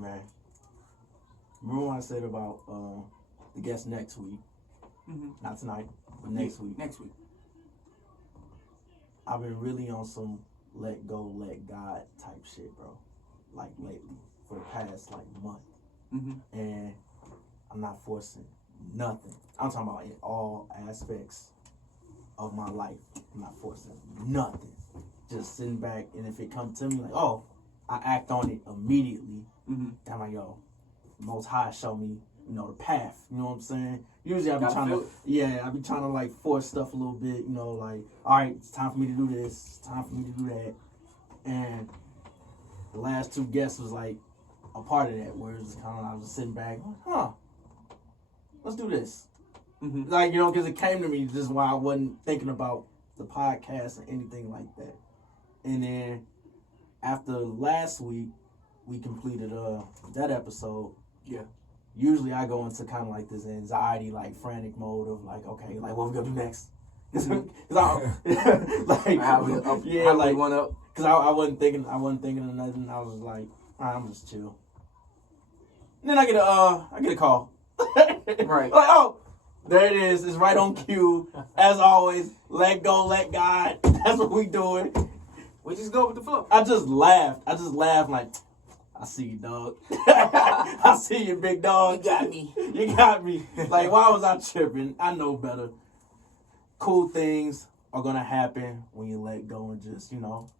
man. Remember when I said about the guest next week? Not tonight, but next week. Next week. I've been really on some let go, let God type shit, bro. Like lately, for the past like month. And I'm not forcing nothing. I'm talking about in all aspects of my life. I'm not forcing nothing. Just sitting back, and if it comes to me like, oh, I act on it immediately. I'm like, yo, Most High show me, you know, the path. You know what I'm saying? Usually I be trying to like force stuff a little bit. You know, like, all right, it's time for me to do this. It's time for me to do that. And the last two guests was like a part of that, where it's kind of I was just sitting back, like, let's do this. Like, you know, because it came to me just while I wasn't thinking about the podcast or anything like that. And then after last week, we completed that episode. Yeah. Usually I go into kind of like this anxiety, like frantic mode of like, okay, like what we gonna do next? Cause I wasn't thinking of nothing. I was like, I'm just chill. And then I get a call. Right. Like, oh, there it is. It's right on cue. As always, let go, let God. That's what we doing. We just go with the flow. I just laughed like, I see you, dog. I see you, big dog. You got me. Like, why was I tripping? I know better. Cool things are going to happen when you let go and just, you know,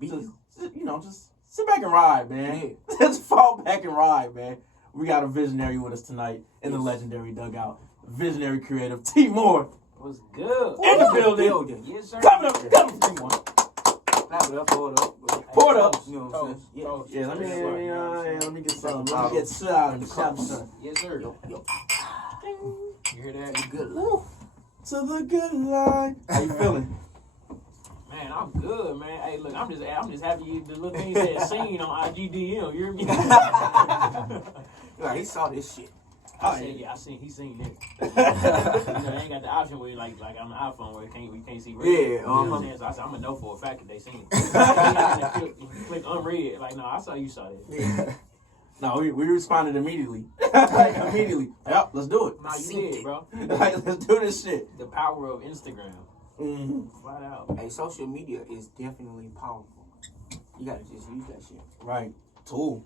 just sit back and ride, man. Yeah. Just fall back and ride, man. We got a visionary with us tonight in the legendary Dugout. Visionary creative Tmoore. What's good? In the building. Yes, sir. Coming up, Tmoore. Clap it up, pour it up. Pour it up. You know what I'm saying? Yeah, let me get some. Let me get shit out of the cup. Yes, sir. Yo. You hear that? You good line. To the good line. How you feeling? Man, I'm good, man. Hey, look, I'm just happy the little things that seen on IGDM. You hear me? Like, he saw this shit. He seen it. You know, they ain't got the option where like on the iPhone where we can't see red. Yeah, you know what I'm saying? So I said, I'm gonna know for a fact that they seen it. Click unread. Like, no, I saw you saw that. Yeah. No, we responded immediately. Immediately. Yep, let's do it. Nah, you did, bro. Like, let's do this shit. The power of Instagram. Flat out. Hey, social media is definitely powerful. You gotta just use that shit. Right. Tool.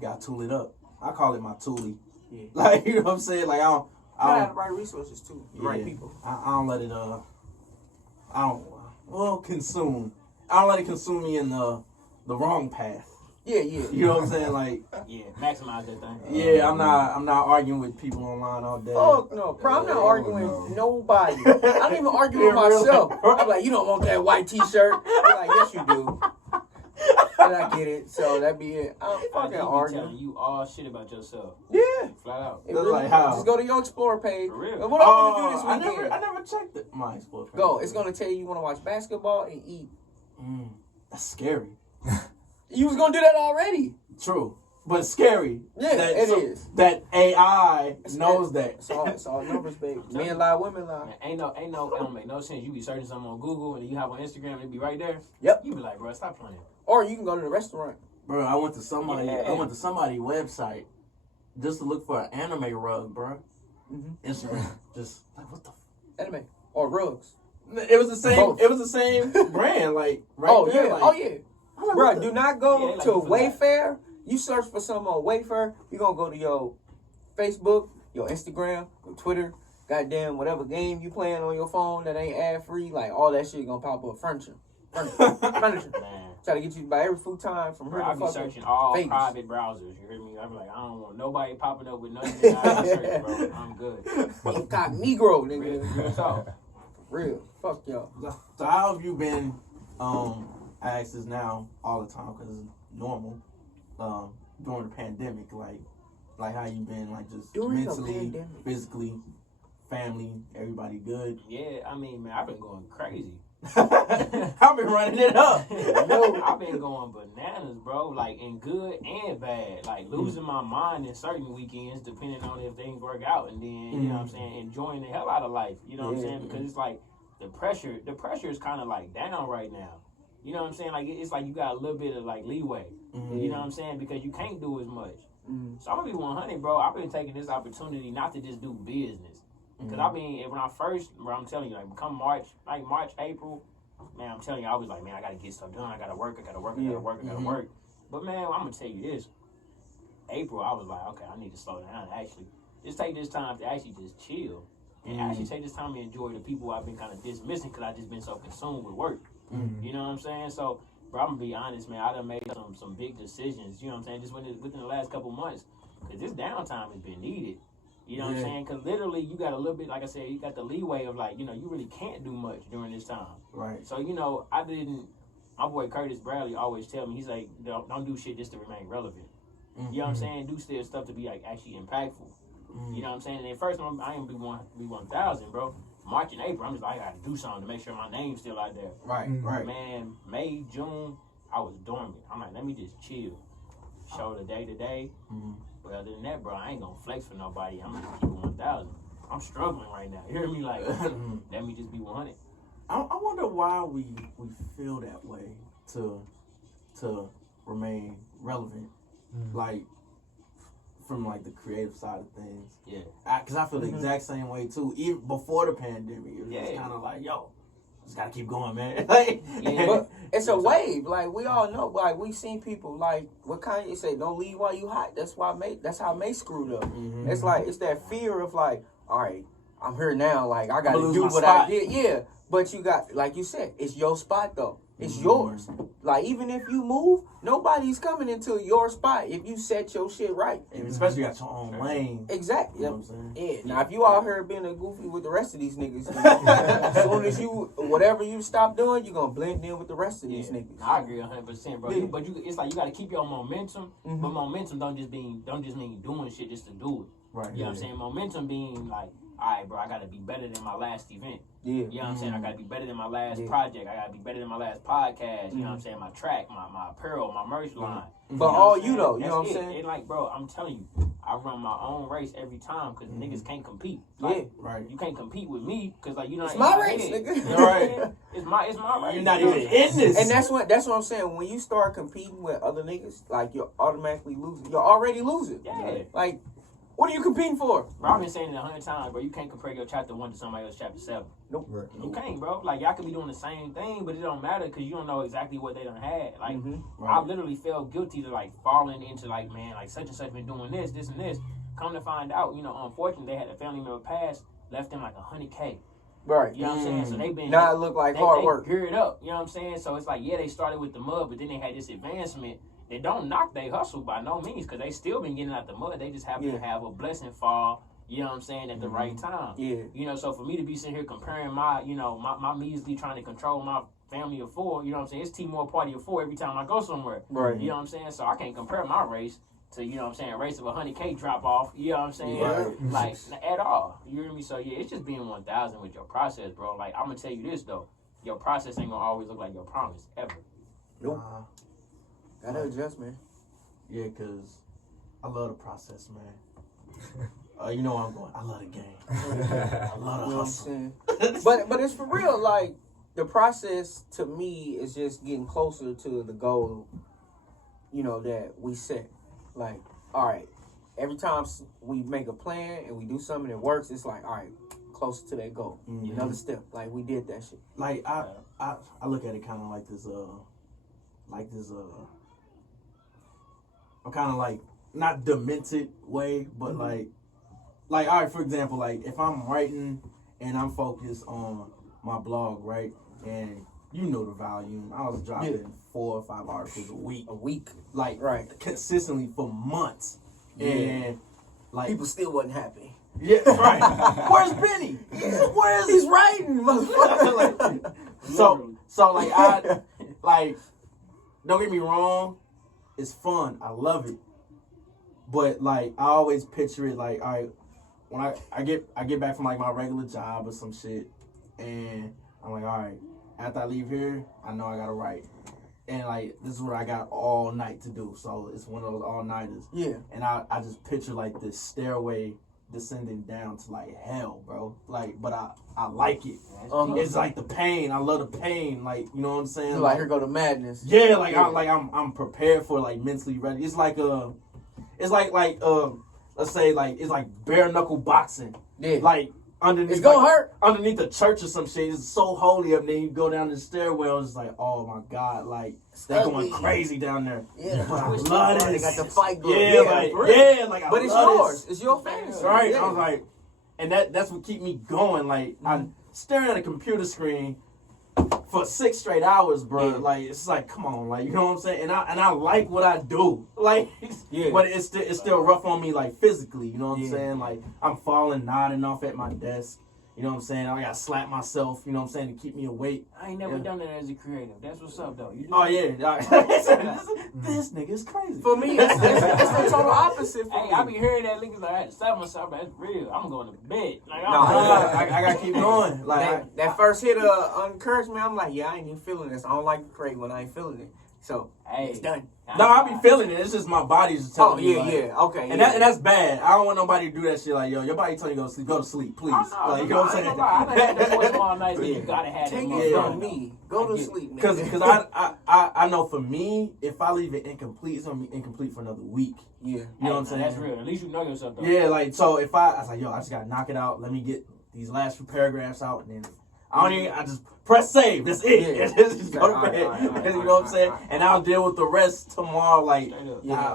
Gotta tool it up. I call it my toolie. Yeah. Like, you know what I'm saying? Like, I don't have the right resources too. The right people. I don't let it consume. I don't let it consume me in the wrong path. Yeah. You know what I'm saying? Like, yeah, maximize that thing. Yeah, I'm not arguing with people online all day. Oh no, bro, I'm not arguing with nobody. I don't even argue with myself. I'm like, you don't want that white T-shirt. I'm like, yes you do. And I get it, so that be it. I'm fucking arguing. Telling you all shit about yourself. Yeah. Flat out. Really, like how? Just go to your Explorer page. For real. And what I'm gonna do this weekend? I never checked my Explorer page. Go. It's gonna tell you want to watch basketball and eat. That's scary. You was gonna do that already. True. But scary. Yeah, it is. That AI knows that. It's all numbers, baby. Men lie, women lie. Man, ain't no, it don't make no sense. You be searching something on Google and you have on Instagram and it be right there. Yep. You be like, bro, stop playing. Or you can go to the restaurant. Bro, I went to somebody's website just to look for an anime rug, bro. Instagram. Just like, what the anime or rugs. It was the same. Both. It was the same brand, like right there. Yeah. Like, Like, bro, do not go to Wayfair. You search for something on Wayfair, you're going to go to your Facebook, your Instagram, your Twitter, goddamn whatever game you playing on your phone that ain't ad-free, like all that shit going to pop up. Furniture. Man. Try to get you to buy every futon from her. I be searching all Vegas. Private browsers. You hear me? I be like, I don't want nobody popping up with nothing. I search, bro. I'm good. Incognito, nigga. Real talk. For real. Fuck y'all. So how have you been? I ask this now all the time because it's normal. During the pandemic, like how you been, like just during mentally, physically, family, everybody good? Yeah, I mean, man, I've been going crazy. I've been running it up. I've been going bananas, bro, like in good and bad. Like losing my mind in certain weekends, depending on if things work out, and then you know what I'm saying, enjoying the hell out of life. You know what I'm saying? Because it's like the pressure is kind of like down right now. You know what I'm saying? Like it's like you got a little bit of like leeway. Mm-hmm. You know what I'm saying? Because you can't do as much. Mm-hmm. So I'm gonna be 100, bro. I've been taking this opportunity not to just do business. Because when I first, bro, I'm telling you, like, come March, April, man, I'm telling you, I was like, man, I gotta get stuff done. I gotta work. But man, I'm gonna tell you this. April, I was like, okay, I need to slow down. Actually, just take this time to actually just chill. And actually take this time to enjoy the people I've been kind of dismissing because I just been so consumed with work. Mm-hmm. You know what I'm saying? So, bro, I'm gonna be honest, man. I done made some big decisions. You know what I'm saying? Just within the last couple months, because this downtime has been needed. You know what I'm saying? Because literally, you got a little bit, like I said, you got the leeway of like, you know, you really can't do much during this time. Right. So, you know, my boy Curtis Bradley always tell me, he's like, don't do shit just to remain relevant. Mm-hmm. You know what I'm saying? Do still stuff to be like actually impactful. Mm-hmm. You know what I'm saying? And at first, I ain't be 1,000, bro. March and April, I'm just like, I gotta do something to make sure my name's still out there. Right, right. Man, May, June, I was dormant. I'm like, let me just chill. Show the day to day. But other than that, bro, I ain't gonna flex for nobody. I'm gonna keep it 1,000. I'm struggling right now. You hear me? Like, let me just be 100. I wonder why we feel that way to remain relevant, like from like the creative side of things. Yeah. Because I feel the exact same way too. Even before the pandemic, it was just kind of like, yo, just gotta keep going, man. Like, But it's a wave. Like we all know. Like we seen people. Like what Kanye said, "Don't leave while you hot." That's how May screwed up. It's like it's that fear of like, all right, I'm here now. Like I gotta do what I did. Yeah. But you got, like you said, it's your spot though. It's yours. Like even if you move, nobody's coming into your spot if you set your shit right. And especially got your own lane. Exactly. You know what I'm saying? Yeah. Now if you out here being a goofy with the rest of these niggas, as soon as whatever you stop doing, you're gonna blend in with the rest of these niggas. I agree 100%, bro. But it's like you gotta keep your momentum. But momentum don't just mean doing shit just to do it. Right. You know what I'm saying? Momentum being like, all right, bro, I gotta be better than my last event. Yeah. You know what I'm saying? I gotta be better than my last project. I gotta be better than my last podcast. You know what I'm saying? My track, my apparel, my merch line. But all you know, you know what I'm saying? And like, bro, I'm telling you, I run my own race every time because niggas can't compete. Like, right. You can't compete with me because like you know it's my race, nigga. Right. It's my race. You're not even in this. And that's what I'm saying. When you start competing with other niggas, like you're automatically losing. You're already losing. Yeah. Like, what are you competing for? Bro, I've been saying it 100 times, bro. You can't compare your chapter 1 to somebody else's chapter 7. Nope. You can't, bro. Like, y'all could be doing the same thing, but it don't matter because you don't know exactly what they done had. Like, I literally felt guilty to, like, falling into, like, man, like, such and such been doing this, and this. Come to find out, you know, unfortunately, they had a family member pass, left them, like, $100K. Right. You know what I'm saying? So they been... Now it look like hard work. They geared up, you know what I'm saying? So it's like, yeah, they started with the mud, but then they had this advancement. They don't knock they hustle by no means because they still been getting out the mud. They just happen to have a blessing fall, you know what I'm saying, at the right time. Yeah. You know, so for me to be sitting here comparing my, you know, my measly trying to control my family of 4, you know what I'm saying, it's Tmoore party of 4 every time I go somewhere. Right. You know what I'm saying? So I can't compare my race to, you know what I'm saying, a race of 100K drop off, you know what I'm saying? Right. Like, at all. You hear me? So, yeah, it's just being 1,000 with your process, bro. Like, I'm going to tell you this, though. Your process ain't going to always look like your promise, ever. Nope. Gotta adjust, man. Yeah, because I love the process, man. You know where I'm going. I love the game. I love the hustle. But it's for real. Like, the process, to me, is just getting closer to the goal, you know, that we set. Like, all right, every time we make a plan and we do something that works, it's like, all right, closer to that goal. Another step. Like, we did that shit. Like, I look at it kind of like this, I'm kind of like, not demented way, but like, all right, for example, like, if I'm writing and I'm focused on my blog, right, and you know the volume, I was dropping 4 or 5 articles a week. Like, consistently for months. And, like, people still wasn't happy. Yeah, right. Where's Benny? Where is he's writing, motherfucker? Like, so like, don't get me wrong, it's fun. I love it. But like, I always picture it like, all right, when I get back from like my regular job or some shit, and I'm like, all right, after I leave here, I know I gotta write. And like, this is what I got all night to do. So it's one of those all-nighters. Yeah. And I just picture like this stairway descending down to like hell, bro. Like, but I like it. Uh-huh. It's like the pain. I love the pain. Like, you know what I'm saying? Like here go the madness. Yeah, like I'm prepared for like mentally ready. It's like let's say like it's like bare knuckle boxing. Yeah. Like underneath, It's gonna hurt. underneath the church or some shit. It's so holy up there. You go down the stairwell. It's like, oh my god, like they're going crazy down there. Yeah, but I love They this. got the fight going. Yeah, like like I but it's love yours. this. It's your fantasy. Right. Yeah. I was like, and that's what keep me going. Like I'm staring at a computer screen for 6 straight hours, bro. Yeah. Like it's like, come on, like you know what I'm saying. And I like what I do, like, but it's still rough on me, like physically. You know what I'm saying? Like I'm falling, nodding off at my desk. You know what I'm saying? I gotta slap myself. You know what I'm saying, to keep me awake. I ain't never done that as a creative. That's what's up, though. You Oh yeah, this nigga is crazy. For me, it's the total opposite. For Hey, me. I be hearing that niggas like, I had to slap myself. That's real. I'm going to bed. Like, I gotta keep going. Like that first hit of encouragement, I'm like, yeah, I ain't even feeling this. I don't like to create when I ain't feeling it. So it's done. No, I be feeling it. It's just my body's just telling me. Like, okay. And that's bad. I don't want nobody to do that shit. Like, yo, your body telling you go to sleep, please. Oh, no, like, you know what I'm saying? I done had that voice all night, so you gotta have Take that it motherfucker. from me. Go to sleep, Because I know for me, if I leave it incomplete, it's gonna be incomplete for another week. Yeah. You know what I'm saying? That's real. At least you know yourself, though. Yeah, like, so if I was like, yo, I just gotta knock it out. Let me get these last few paragraphs out, and then I just press save. That's it. Yeah. Just go to bed. You know what I'm saying? And I'll deal with the rest tomorrow. Like,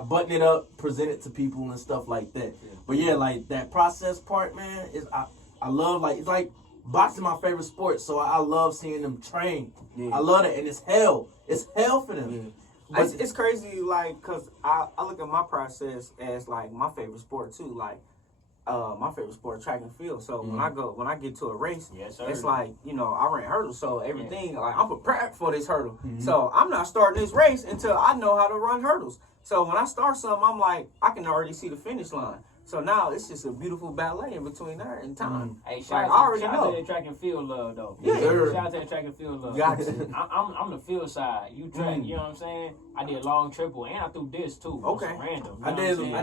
button it up, present it to people and stuff like that. But yeah, like that process part, man, is I love, like, it's like boxing my favorite sport, so I love seeing them train. I love it, and it's hell. It's hell for them. But it's crazy, like, cause I look at my process as like my favorite sport too. Like, my favorite sport, track and field. So when I get to a race, it's like, you know, I ran hurdles, so everything, like, I'm prepared for this hurdle. So I'm not starting this race until I know how to run hurdles. So when I start something, I'm like, I can already see the finish line. So now it's just a beautiful ballet in between there and time. Hey, Like, I already know. to that track and field love, though. Yeah. Shout out to that track and field love. Gotcha. I'm the field side. You track, you know what I'm saying? I did long triple, and I threw this, too. Okay. Some random. I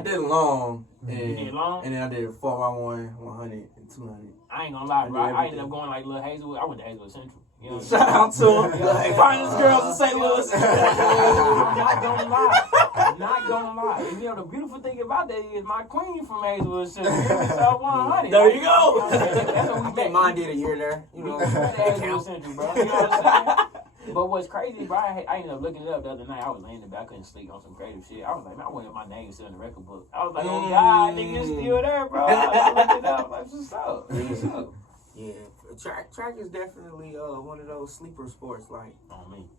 did long. And, You did long? And then I did 4x1, 100, and 200. I ain't gonna lie, bro. I ended up going like Little Hazelwood. I went to Hazelwood Central. You know what I'm Shout out to them. Finest girls in St. Louis. I'm not gonna lie. Not gonna lie. And you know, the beautiful thing about that is my queen from Hazelwood Central. So 100. There you go. That's what we I think mine did a year there. You know, Hazelwood Central, bro. You know what I'm saying? But what's crazy, bro, I ended up looking it up the other night. I was laying in the bed, I couldn't sleep on some creative shit. I was like, man, I wanted my name still in the record book. I was like, oh God, nigga, it's still there, bro. I looked it up. Like, what's up? What's up? yeah. Track is definitely one of those sleeper sports. Like,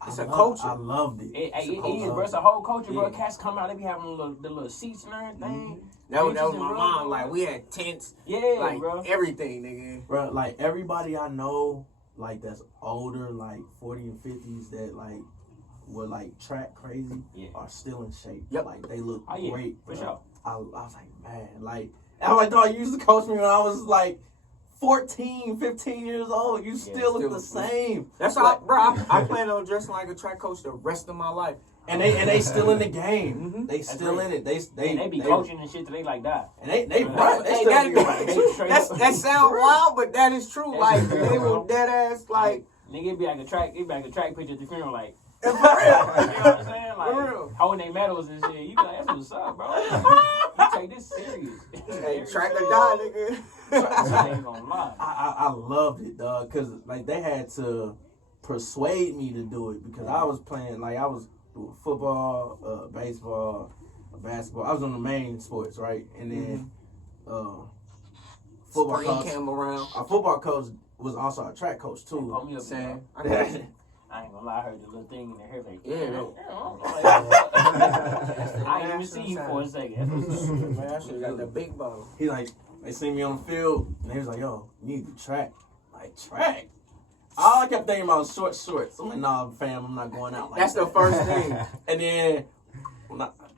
it's a I culture. loved it. It is, bro. It's a whole culture, bro. Cats come out, they be having the little seats and everything. That was my mom. Like, we had tents. Yeah, like, bro. Everything, nigga. Bro, like everybody I know, like that's older, like 40 and 50s, that like were like track crazy, are still in shape. Yep. Like they look great. For sure. I was like, man, like I'm like, dog, you used to coach me when I was like 14, 15 years old. You still look the same. That's how, bro. I plan on dressing like a track coach the rest of my life. And they still in the game. They still in it. They be coaching and shit till they like that. And they right. They still be right. That sounds wild, but that is true. Like they will dead ass like nigga. It be like a track picture at the funeral, like. For real. You know what I'm saying? Like, For real. holding their medals and shit. You be like, that's what's up, bro. You take this serious. Hey, track or die, nigga. I ain't gonna lie. I loved it, dog, because like they had to persuade me to do it because I was playing, like I was doing football, baseball, basketball. I was on the main sports, right? And then football coach. Came around. Our football coach was also a track coach too. Pull me up, Sam. I ain't gonna lie, I heard the little thing in their hair. Like, I ain't even see you for a second. Man, I should have got the big bottle. He like, they seen me on the field, and he was like, yo, you need to track. Like, track? All I kept thinking about was shorts. I'm like, nah, fam, I'm not going out like That's that. the first thing. And then,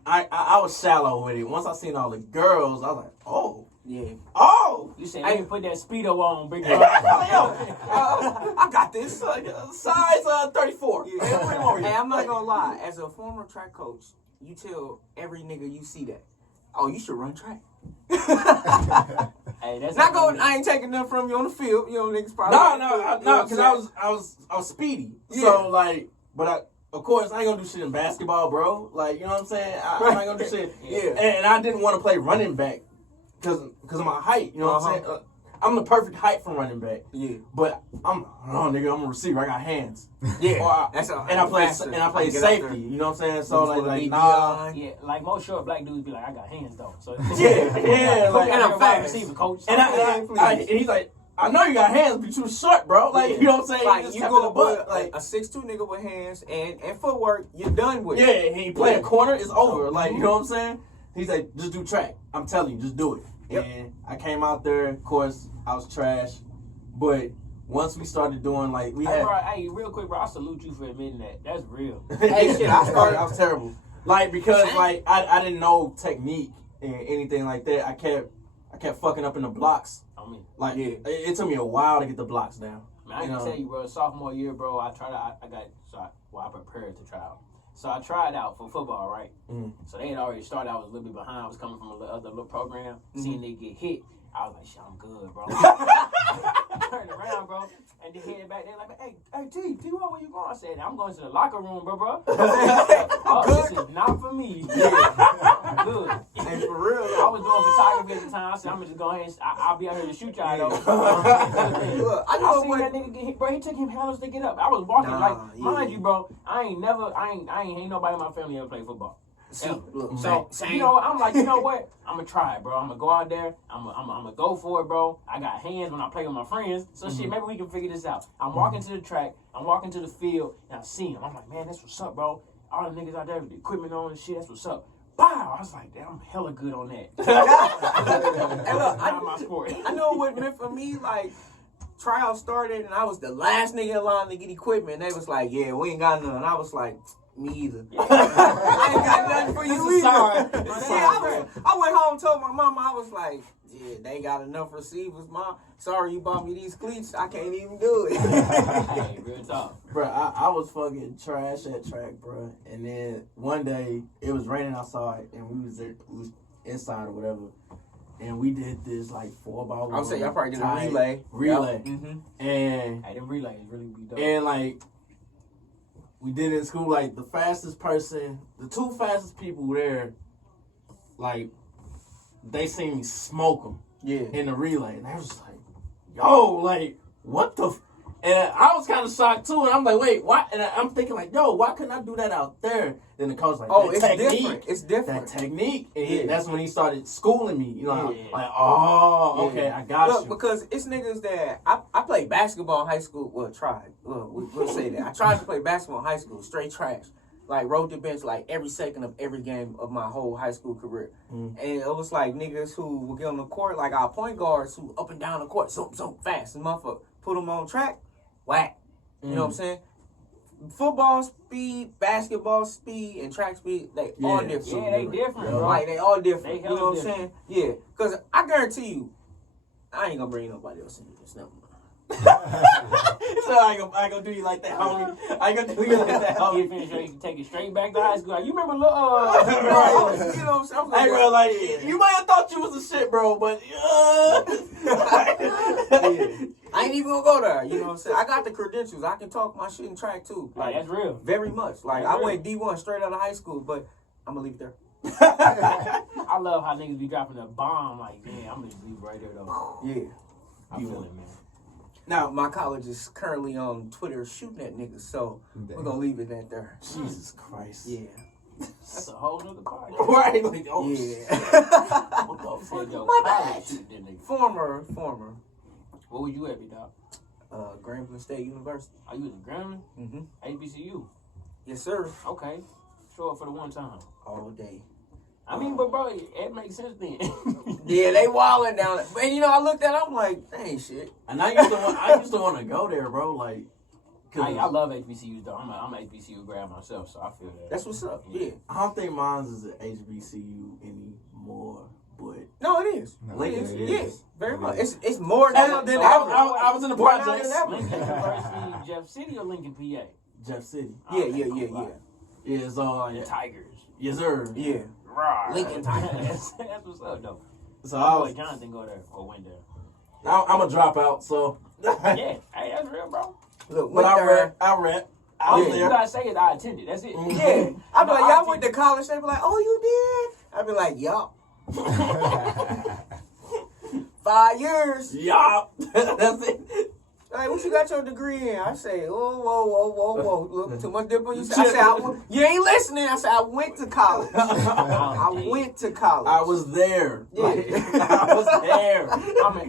I was shallow with it. Once I seen all the girls, I was like, oh. Yeah. Oh! You said, I didn't put that Speedo on, big bro. I got this. Size 34. Yeah. Hey, I'm not gonna lie. As a former track coach, you tell every nigga you see that, oh, you should run track. Hey, that's Not going. I ain't taking nothing from you on the field. You know, niggas probably. No, because I was speedy. Yeah. So like, but of course I ain't gonna do shit in basketball, bro. Like, you know what I'm saying? I'm not gonna do shit. Yeah. And I didn't want to play running back because of my height. You know what I'm saying? I'm the perfect height for running back. Yeah. But I'm a receiver. I got hands. Yeah. And I play safety. You know what I'm saying? So like nah. Yeah, like most short black dudes be like, I got hands though. So yeah. Like, and I'm fast receiver, coach. And he's like, I know you got hands, but you short, bro. Like, you know what I'm saying? Like, you go with like a 6'2" nigga with hands and footwork, you're done with it. Yeah, he play a corner, it's over. Like, Mm-hmm. you know what I'm saying? He's like, just do track. I'm telling you, just do it. Yep. And I came out there, of course, I was trash. But once we started doing, like, we had... Hey, real quick, bro, I salute you for admitting that. That's real. Hey, shit, I was terrible. Like, because, like, I didn't know technique and anything like that. I kept fucking up in the blocks. I mean, like, it took me a while to get the blocks down. Man, I can tell you, bro, sophomore year, bro, I prepared to try out. So I tried out for football, right? Mm-hmm. So they had already started. I was a little bit behind. I was coming from other little program. Mm-hmm. Seeing they get hit, I was like, shit, I'm good, bro. Turned around, bro, and they headed back. They're like, hey, T, where you going? I said, I'm going to the locker room, bro. This is not for me. I'm good. And for real, I was doing photography at the time. I said, I'm just going to go ahead and I'll be out here to shoot y'all, though. Look, I seen that nigga get hit, bro. He took him handles to get up. I was walking mind you, bro. I ain't nobody in my family ever played football. So you know, I'm like, you know what? I'm gonna try it, bro. I'm gonna go out there. I'm gonna go for it, bro. I got hands when I play with my friends. So shit, maybe we can figure this out. I'm walking to the track. I'm walking to the field, and I see him. I'm like, man, that's what's up, bro. All the niggas out there with the equipment on and shit. That's what's up. Bow! I was like, damn, I'm hella good on that. And look, not my sport. I know what it meant for me. Like, trials started, and I was the last nigga in line to get equipment. They was like, yeah, we ain't got none. I was like, me either. I ain't got nothing for you either. I went home and told my mama, I was like, yeah, they got enough receivers, Mom. Sorry you bought me these cleats. I can't even do it. Hey, real talk. Bro, I was fucking trash at track, bro. And then one day, it was raining outside, and we was inside or whatever. And we did this, like, 4x1. I would say y'all probably did a relay. Relay. Yep. Mm-hmm. And... Hey, them relays really be dope. And, like... We did it in school, like, the two fastest people there, like, they seen me smoke them in the relay. And they was like, yo, like, what the And I was kind of shocked, too. And I'm like, wait, why? And I'm thinking, like, yo, why couldn't I do that out there? Then the coach was like, oh, it's technique. different. It's different. That technique. And that's when he started schooling me. You know, like, okay, I got you. Look, because it's niggas that I played basketball in high school. Well, tried. We'll say that. I tried to play basketball in high school, straight trash. Like, rode the bench, like, every second of every game of my whole high school career. And it was, like, niggas who would get on the court, like our point guards who up and down the court, so fast. And motherfucker, put them on track, whack. You know what I'm saying? Football speed, basketball speed, and track speed, they all different. Yeah, they different, bro. Like, they all different. They you know what I'm different. saying? Yeah. Because I guarantee you, I ain't gonna bring nobody else into this. Never mind. So I ain't gonna do you like that, homie. I ain't gonna do you like that, homie. You finish, you can take it straight back to high school. Like, you remember, You know what I'm saying? Hey, bro, like, you might have thought you was a shit, bro, but I ain't even gonna go there. You know what I'm saying? I got the credentials. I can talk my shit in track too. Like, that's real. Very much. Like, That's I real. went D1 straight out of high school, but I'm gonna leave it there. I love how niggas be dropping a bomb. Like, man, I'm gonna just leave right there though. Yeah. I feel it, man. Now, my college is currently on Twitter shooting at niggas, so we're gonna leave it at there. Jesus Christ. Yeah. That's a whole nother part. Right? Like, oh, Yeah. What the fuck, yo? My College bad. shoot that nigga. Former. What would you at, B-Dog? Grambling State University. Are you at Grambling? Mm-hmm. HBCU? Yes, sir. Okay. Show up for the one time. All day. I mean, but bro, it makes sense then. Yeah, they wilding down it. And you know, I looked at it, I'm like, that ain't shit. And I used to want to go there, bro. Like, I love HBCUs though. I'm an HBCU grad myself, so I feel that. That's what's up. Yeah. I don't think mine is an HBCU anymore, but No, it is. No, It it is. is. Yeah, very much. It's more than I was in the projects. Lincoln University, Jeff City, or Lincoln, PA? Jeff City. Yeah. Yeah, so The Tigers. yes, sir. Yeah. Right. Lincoln Tigers. That's what's up though. So my boy Jonathan go there or went there. I'm a dropout, so. Yeah, hey, that's real, bro. Look, But I rap. I was You there. gotta say it, I attended. That's it. Yeah. I'd be like, y'all went to college. They'd be like, oh, you did? I'd be like, yup. 5 years. Yup. That's it. Like, what you got your degree in? I say, whoa. Look, too much dip on you. I said, you ain't listening. I said, I went to college. I went to college. I was there. Yeah. I was there.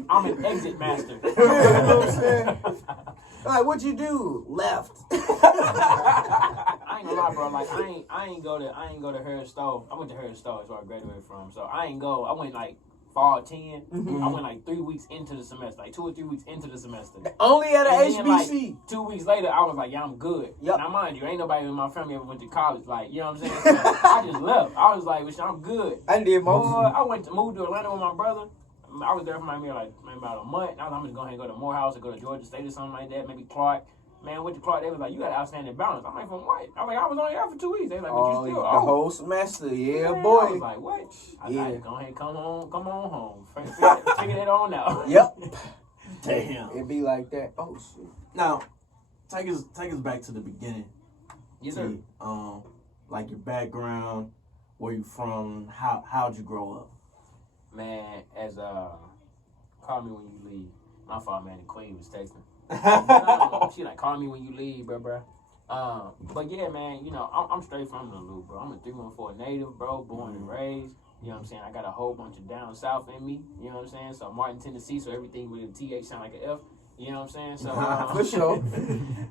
I'm an exit master. You know what I'm saying? Like, what'd you do? Left. I ain't gonna lie, bro. Like, I ain't go to Harris Stowe. I went to Harris Stowe. That's where I graduated from. So I went like fall 10. Mm-hmm. I went like 3 weeks into the semester, like 2 or 3 weeks into the semester. Only at an HBC. HBC. Like, 2 weeks later, I was like, yeah, I'm good. Yep. Now, mind you, ain't nobody in my family ever went to college. Like, you know what I'm saying? So I just left. I was like, I'm good. I did most. I moved to Atlanta with my brother. I was there for maybe about a month. I was I'm just going to go to Morehouse or go to Georgia State or something like that. Maybe Clark. Man, went to Clark. They was like, you got outstanding balance. I'm like, from what? I was like, I was only there for 2 weeks. They was like, but you still the whole semester. Yeah, boy. I was like, what? I was like, go ahead, come on home. Figure that on out. Yep. Damn. It be like that. Oh shit. Now, take us back to the beginning. Yes, sir. Like your background, where you from, how'd you grow up? Man, as call me when you leave. My fault, man. The queen was texting. She like, call me when you leave, bro. But yeah, man, you know, I'm straight from the loop, bro. I'm a 314 native, bro, born and raised. You know what I'm saying? I got a whole bunch of down south in me. You know what I'm saying? So Martin, Tennessee, so everything with a TH sound like an F. You know what I'm saying? So for sure.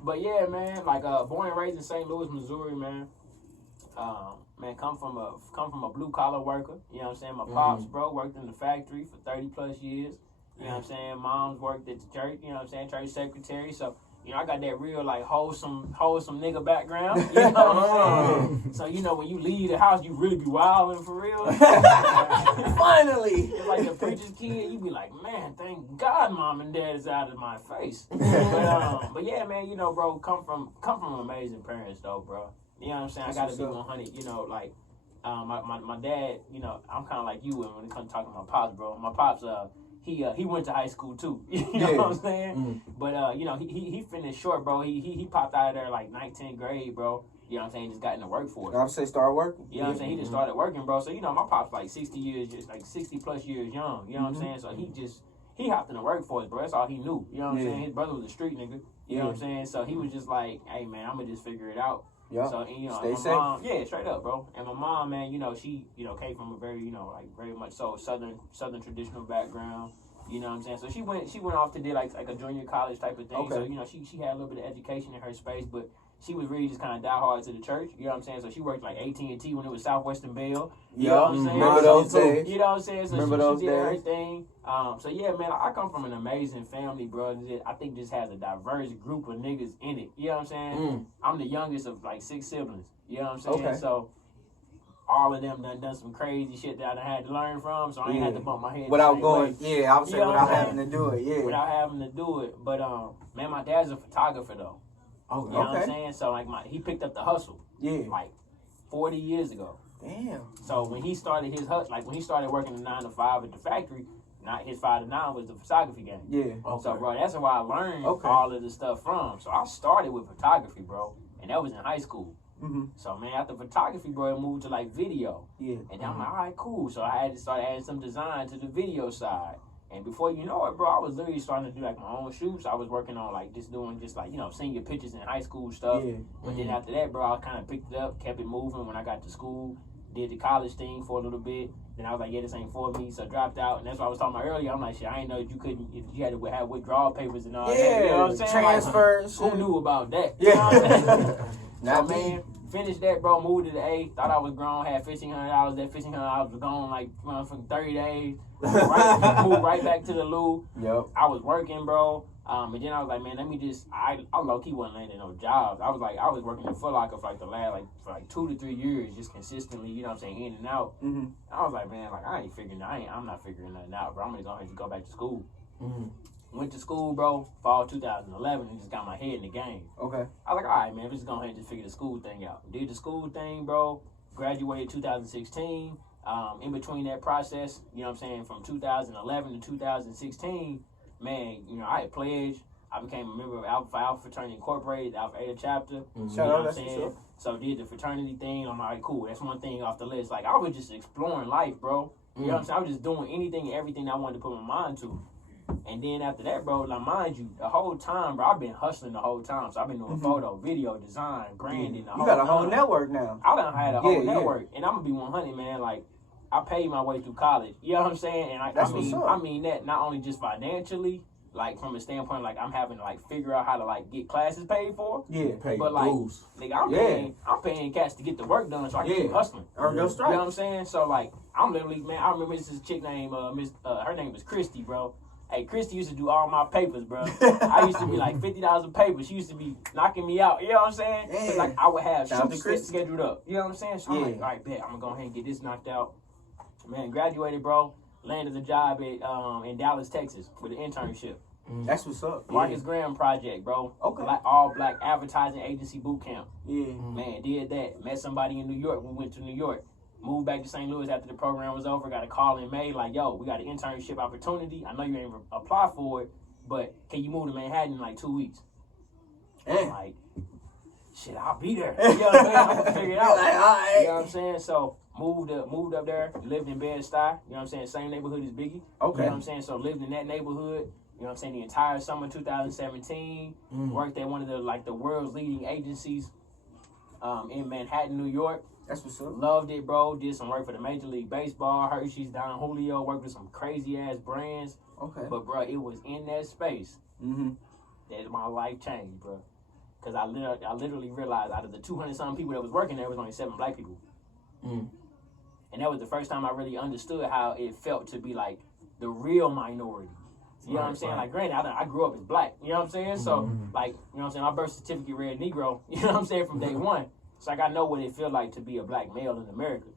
But yeah, man, like born and raised in St. Louis, Missouri, man. Man, come from a blue collar worker. You know what I'm saying? My pops, bro, worked in the factory for 30 plus years. You know what I'm saying? Mom's worked at the church, you know what I'm saying? Church secretary. So, you know, I got that real, like, wholesome nigga background. You know what I'm saying? So, you know, when you leave the house, you really be wilding for real. Finally. It's like the preacher's kid, you be like, man, thank God mom and dad is out of my face. But yeah, man, you know, bro, come from amazing parents, though, bro. You know what I'm saying? That's I gotta be 100, you know, like, my dad, you know, I'm kind of like you when it comes to talking to my pops, bro. My pops, he went to high school too. You know what I'm saying? Mm. But you know, he finished short, bro. He popped out of there like 9th, 10th grade, bro. You know what I'm saying? Just got in the workforce. I would say start working. You know what I'm saying? He just started working, bro. So you know, my pop's like 60 plus years young. You know what I'm saying? So he hopped in the workforce, bro. That's all he knew. You know what I'm saying? His brother was a street nigga. You know what I'm saying? So he was just like, hey man, I'm gonna just figure it out. Yeah. So and, you know, stay and my safe. mom, yeah, straight up, bro. And my mom, man, you know, she, you know, came from a very, you know, like very much so southern traditional background. You know what I'm saying? So she went off to do like a junior college type of thing. Okay. So, you know, she had a little bit of education in her space, but she was really just kind of diehard to the church. You know what I'm saying? So she worked like AT&T when it was Southwestern Bell. You know what I'm saying? Remember those days? You know what I'm saying? So remember she those did days? everything. So yeah, man, I come from an amazing family, bro. That I think just has a diverse group of niggas in it. You know what I'm saying? I'm the youngest of like 6 siblings. You know what I'm saying? Okay. So all of them done some crazy shit that I done had to learn from, so I ain't had to bump my head without going. way. Yeah, I would say without having to do it. Yeah, without having to do it. But man, my dad's a photographer though. Oh, you know what I'm saying? So like he picked up the hustle. Yeah, like 40 years ago. Damn. So when he started his hustle, like when he started working the 9 to 5 at the factory, not his 5 to 9 was the photography game. Yeah. Okay. So bro, that's where I learned all of the stuff from. So I started with photography, bro, and that was in high school. So man, after photography, bro, it moved to like video. Yeah. And then I'm like, all right, cool. So I had to start adding some design to the video side. And before you know it, bro, I was literally starting to do like my own shoots. I was working on like doing like, you know, senior pictures in high school stuff. Yeah. But then after that, bro, I kind of picked it up, kept it moving when I got to school, did the college thing for a little bit. Then I was like, yeah, this ain't for me. So I dropped out. And that's what I was talking about earlier. I'm like, shit, I ain't know if you had to have withdrawal papers and all that. You know what I'm saying? Transfer. Like, who knew about that? Yeah. You know what I'm saying? Not so, man, finished that, bro, moved to the A, thought I was grown, had $1,500. That $1,500 was gone like for 30 days. Moved right back to the Lou. Yep. I was working, bro. And then I was like, man, let me just, I low-key wasn't landing no jobs. I was working in Foot Locker for like the last, for 2 to 3 years, just consistently, you know what I'm saying, in and out. I was like, man, like, I'm not figuring nothing out, bro. I'm going to go ahead and go back to school. Went to school, bro, fall 2011, and just got my head in the game. Okay. I was like, all right, man, let's go ahead and just figure the school thing out. Did the school thing, bro. Graduated 2016. In between that process, you know what I'm saying, from 2011 to 2016, man, you know, I had pledged. I became a member of Alpha Fraternity Incorporated, Alpha Eta chapter. Shout You know out, what I'm that's saying? what's up. So did the fraternity thing. I'm like, cool, that's one thing off the list. Like, I was just exploring life, bro. You know what I'm saying? I was just doing anything and everything I wanted to put my mind to. And then after that, bro, now mind you, the whole time, bro, I've been hustling the whole time. So I've been doing photo, video, design, branding. The You got a whole time. network now. I done had a whole Yeah. network. And I'm going to be 100, man. Like, I paid my way through college. You know what I'm saying? And That's what's up. I mean that not only just financially, like from a standpoint, like I'm having to like figure out how to like get classes paid for. Yeah. Pay But like, dues. nigga, I'm paying cats to get the work done so I can keep hustling. Earn your You know what I'm stripes. saying? So like, I'm literally, man, I remember this chick named her name was Christy, bro. Hey, Christy used to do all my papers, bro. I used to be like $50 a paper. She used to be knocking me out. You know what I'm saying? Yeah. 'Cause, like I would have Shout out to shoots Christy. scheduled up. You know what I'm saying? So I'm like, all right, bet I'm gonna go ahead and get this knocked out. Man, graduated, bro. Landed a job at in Dallas, Texas, with an internship. That's what's up. Marcus Graham project, bro. Okay. All black advertising agency boot camp. Yeah. Man, did that. Met somebody in New York. We went to New York. Moved back to St. Louis after the program was over. Got a call in May like, yo, we got an internship opportunity. I know you ain't apply for it, but can you move to Manhattan in like 2 weeks? I'm like, shit, I'll be there. You know what I'm saying? I'm gonna figure it out. Like, all right. You know what I'm saying? So moved up there, lived in Bed-Stuy. You know what I'm saying? Same neighborhood as Biggie. Okay. You know what I'm saying? So lived in that neighborhood. You know what I'm saying? The entire summer 2017. Worked at one of the world's leading agencies in Manhattan, New York. That's what's up. Loved it, bro. Did some work for the Major League Baseball, Hershey's, Don Julio. Worked with some crazy ass brands. Okay. But bro, it was in that space that my life changed, bro. Cause I literally realized out of the 200-something people that was working there was only 7 black people. And that was the first time I really understood how it felt to be like the real minority. You know what I'm saying? Like, granted, I grew up as black. You know what I'm saying? So, like, you know what I'm saying? My birth certificate read Negro. You know what I'm saying? From day one. So, like, I know what it felt like to be a black male in America.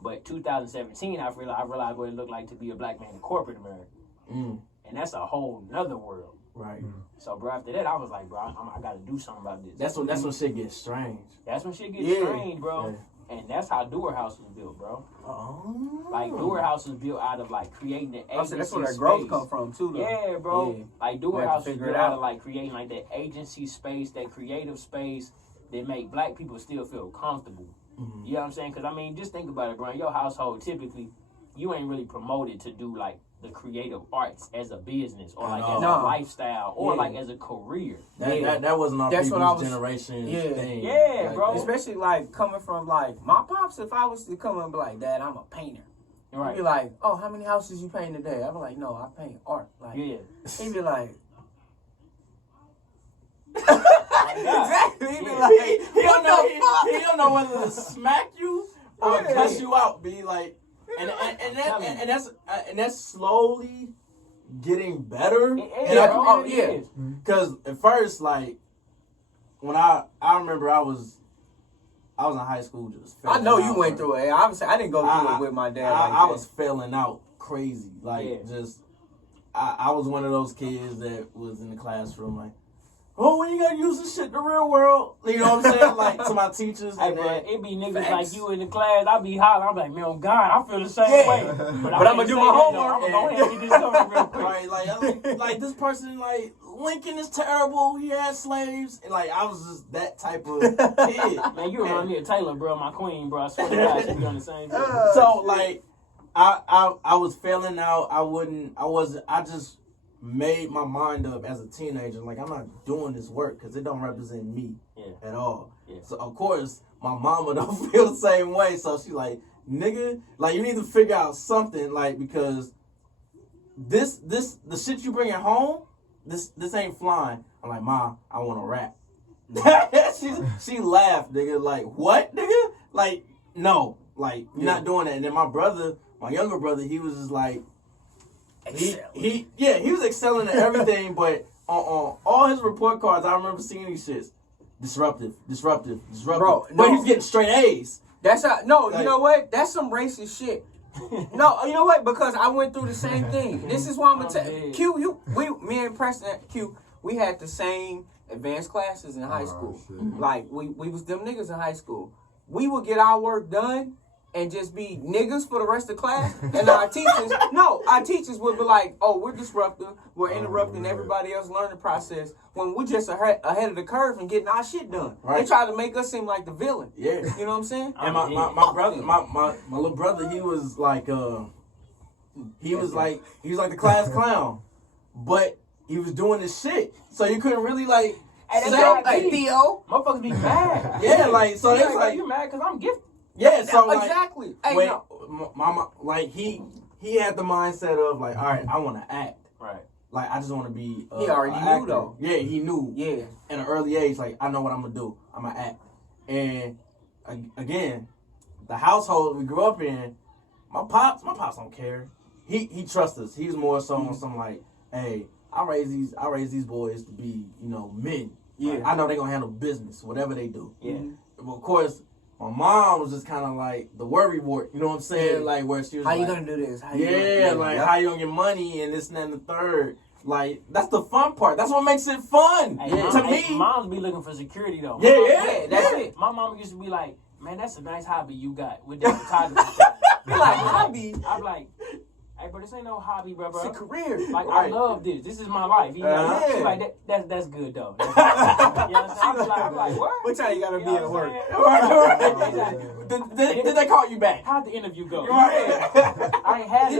But 2017, I realized what it looked like to be a black man in corporate America. And that's a whole nother world. Right. So, bro, after that, I was like, bro, I got to do something about this. That's when shit gets strange. That's when shit gets strange, bro. Yeah. And that's how Doer House was built, bro. Oh. Like, Doer House was built out of, like, creating the agency That's where that space. growth come from, too, though. Yeah, bro. Yeah. Like, Doer House was built it out of, like, creating, like, that agency space, that creative space that make black people still feel comfortable. You know what I'm saying? Because, I mean, just think about it, bro. In your household, typically, you ain't really promoted to do, like, the creative arts as a business or, like, as a lifestyle or, like, as a career. That wasn't our people's generation thing. Yeah, like, bro. Especially, like, coming from, like, my pops, if I was to come and be like, Dad, I'm a painter. Right. He'd be like, oh, how many houses you paint a day? I'd be like, no, I paint art. Like, he'd be like... Exactly. He'd be like, he don't know whether to smack you or cuss you out. Be like... And that's slowly getting better. Because at first, like, when I remember I was in high school just. I know you went through it. Obviously, I didn't go through it with my dad. I was failing out crazy. Like, just I was one of those kids that was in the classroom like, oh, when you gotta use this shit in the real world, you know what I'm saying? Like, to my teachers. Hey, bro, it be niggas like you in the class. I be hollering. I'm like, man, oh God, I feel the same way. But I'm gonna do my homework. I'm gonna go ahead and get this done real quick. Right, like this person, like, Lincoln is terrible. He had slaves. And, like, I was just that type of kid. Man, you remind me of Taylor, bro, my queen, bro. I swear to God, she be on the same thing. So, like, I was failing out. I just made my mind up as a teenager, like, I'm not doing this work because it don't represent me at all. So, of course, my mama don't feel the same way. So she like, nigga, like, you need to figure out something, like, because the shit you bring at home, this ain't flying. I'm like, Ma, I want to rap. she laughed, nigga, like, what, nigga? Like, no, like, you're not doing that. And then my younger brother, he was just like, he was excelling at everything, but on all his report cards, I remember seeing these shits. Disruptive. Bro, but he's getting straight A's. That's how, you know what? That's some racist shit. No, you know what? Because I went through the same thing. This is why I'm gonna tell Q. Me and Preston Q, we had the same advanced classes in high school. Like we was them niggas in high school. We would get our work done and just be niggas for the rest of class. And our teachers would be like, oh, we're disruptive. We're interrupting everybody else's learning process when we're just ahead of the curve and getting our shit done. Right. They try to make us seem like the villain. Yeah. You know what I'm saying? And my brother, my little brother, he was like the class clown. But he was doing this shit. So you couldn't really like Theo. Motherfuckers be mad. Yeah, like so it's like you mad because I'm gifted. Yeah, so like, exactly. When mama, like he had the mindset of like, all right, I want to act. Right. Like I just want to be. He already knew though. Yeah, he knew. Yeah. At an early age, like I know what I'm gonna do. I'm gonna act. And again, the household we grew up in, my pops don't care. He trusts us. He's more so on some like, hey, I raise these boys to be, men. Yeah. I know they're gonna handle business, whatever they do. Yeah. But of course, my mom was just kind of like the worry wart, you know what I'm saying? Yeah. Like where she was how like, you gonna do this? How you gonna get money and this and that and the third. Like that's the fun part. That's what makes it fun. To me, moms be looking for security though. That's it. My mom used to be like, man, that's a nice hobby you got with that photography. Be like hobby. I'm like, hey, bro, this ain't no hobby, bro. It's a career. Like, I love this. This is my life. You know? She's like, that's good, though. You know what I'm saying? I'm like, what? What time you got to be at work? Did they call you back? How'd the interview go? Right. I ain't had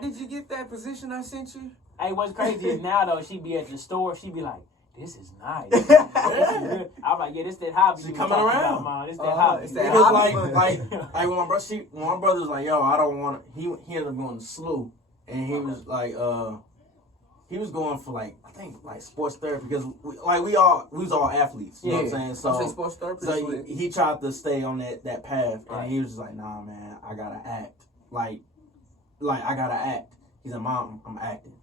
Did you get that position I sent you? Hey, what's crazy is now, though, she be at the store. She be like, this is nice. This is good. I'm like, yeah, this that hobby. She coming around. About, this that hobby. It was like when my brother was like, yo, I don't want to. He ended up going to SLU, and he was like, he was going for like I think like sports therapy because we was all athletes. You know what I'm saying? So sports therapy. So he tried to stay on that path, and he was just like, nah, man, I gotta act. Like I gotta act. He said, Mom, I'm acting.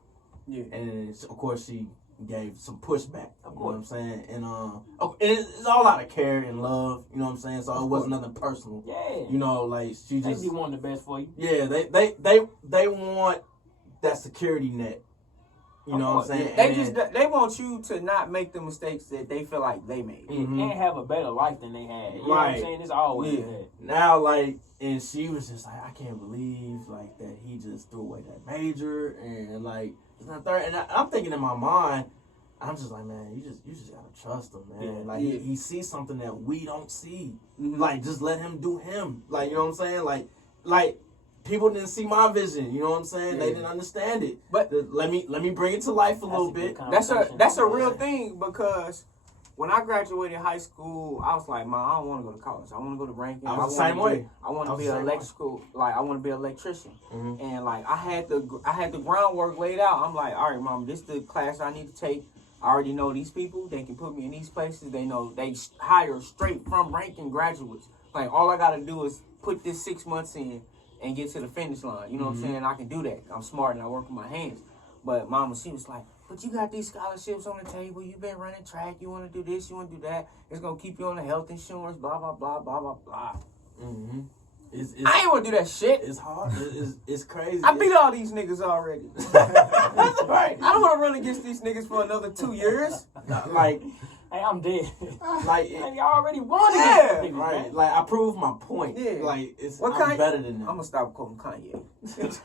Yeah. And of course she gave some pushback, you know what I'm saying? And it's all out of care and love, you know what I'm saying? So it wasn't nothing personal. Yeah. Like she just they be wanting the best for you. Yeah, they want that security net. You know what I'm saying? They want you to not make the mistakes that they feel like they made. And have a better life than they had. You know what I'm saying? It's always that. Now and she was just like, I can't believe like that he just threw away that major and like it's not third. And I'm thinking in my mind, I'm just like, man, you just gotta trust him, man. He sees something that we don't see. Like just let him do him. Like you know what I'm saying? Like people didn't see my vision. You know what I'm saying? They didn't understand it. But let me bring it to life a little bit. That's a real thing because when I graduated high school, I was like, man, I don't want to go to college. I want to go to Rankin. I was the same way. I want to be an electrical, I want to be an electrician. And like I had the groundwork laid out. I'm like, all right, Mom, this is the class I need to take. I already know these people. They can put me in these places. They know they hire straight from Rankin graduates. Like all I got to do is put this 6 months in and get to the finish line. You know what I'm saying? I can do that. I'm smart and I work with my hands. But Mama, she was like, but you got these scholarships on the table. You've been running track. You want to do this. You want to do that. It's going to keep you on the health insurance, blah, blah, blah, blah, blah, blah. I ain't want to do that shit. It's hard. It's crazy. I beat all these niggas already. That's right. I don't want to run against these niggas for another 2 years. Like, hey, I'm dead. Like, and y'all already won it. Niggas, right. Man. Like, I proved my point. Yeah. Like, I'm better than them. I'm going to stop calling Kanye.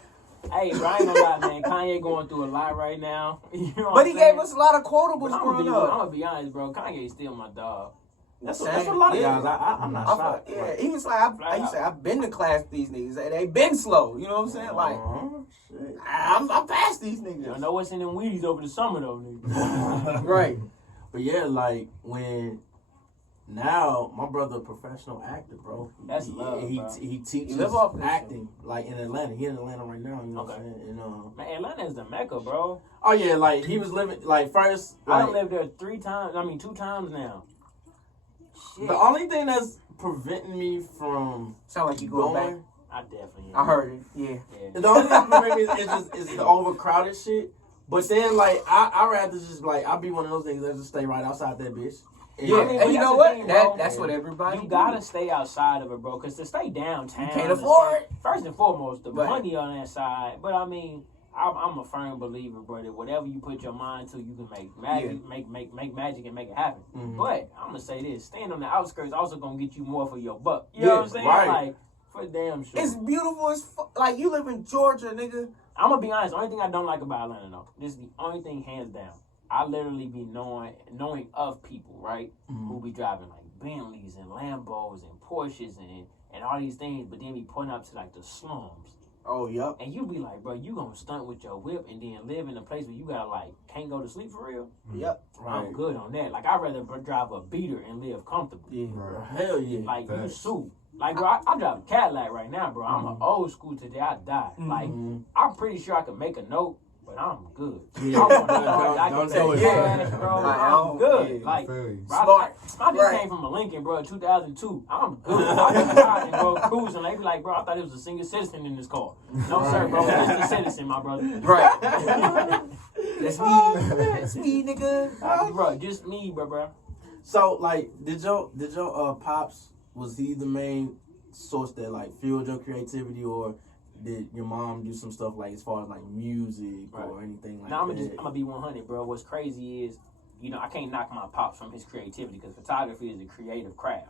Hey, bro, I ain't gonna lie, man. Kanye going through a lot right now. You know but he gave us a lot of quotables growing up. I'm gonna be honest, bro. Kanye's still my dog. That's what a lot of guys. I'm not shocked. Yeah, he was like, I used to say, I've been to class with these niggas. They been slow. You know what I'm saying? Like, shit. I'm past these niggas. I know what's in them Wheaties over the summer, though, nigga. Right. But yeah, like, when... Now, my brother a professional actor, bro. That's love, bro. He teaches acting, like, in Atlanta. He in Atlanta right now, you know what I'm saying? And, man, Atlanta is the mecca, bro. Oh, yeah, like, he was living... Like, first... I done lived there 2 times now. Shit. The only thing that's preventing me from... Sound like you going back? I definitely am. I heard it, yeah. The only thing preventing me is the overcrowded shit. But then, like, I rather just, like, I'll be one of those niggas that just stay right outside that bitch. Yeah, and you know what? That's what everybody. You gotta stay outside of it, bro. Cause to stay downtown, you can't afford it. First and foremost, the money on that side. But I mean, I'm a firm believer, bro, that whatever you put your mind to, you can make magic, make magic and make it happen. But I'm gonna say this: staying on the outskirts also gonna get you more for your buck. You know what I'm saying? Right. Like for damn sure. It's beautiful as like you live in Georgia, nigga. I'm gonna be honest. The only thing I don't like about Atlanta, though, this is the only thing hands down. I literally be knowing of people, right, who be driving like Bentleys and Lambos and Porsches and all these things, but then be pulling up to like the slums. Oh, yep. And you be like, bro, you gonna stunt with your whip and then live in a place where you gotta like can't go to sleep for real? Yep. I'm good on that. Like I'd rather drive a beater and live comfortably. Yeah. Bro, hell yeah. Like you sue. Like bro, I drive a Cadillac right now, bro. I'm an old school today. I die. Like I'm pretty sure I could make a note, but I'm good. Yeah. I can take cash, bro. I'm good. Yeah. Like Smart. I just came from a Lincoln, bro, 2002. I'm good. I just riding, bro, cruising. They be like, bro, I thought it was a senior citizen in this car. No, sir, bro. It's a citizen, my brother. Right. That's me. That's me, nigga. Bro, just me, bro. So, like, did your pops, was he the main source that, like, fueled your creativity, or did your mom do some stuff, like, as far as, like, music or anything like now, that? I'm gonna be 100, bro. What's crazy is, you know, I can't knock my pops from his creativity because photography is a creative craft.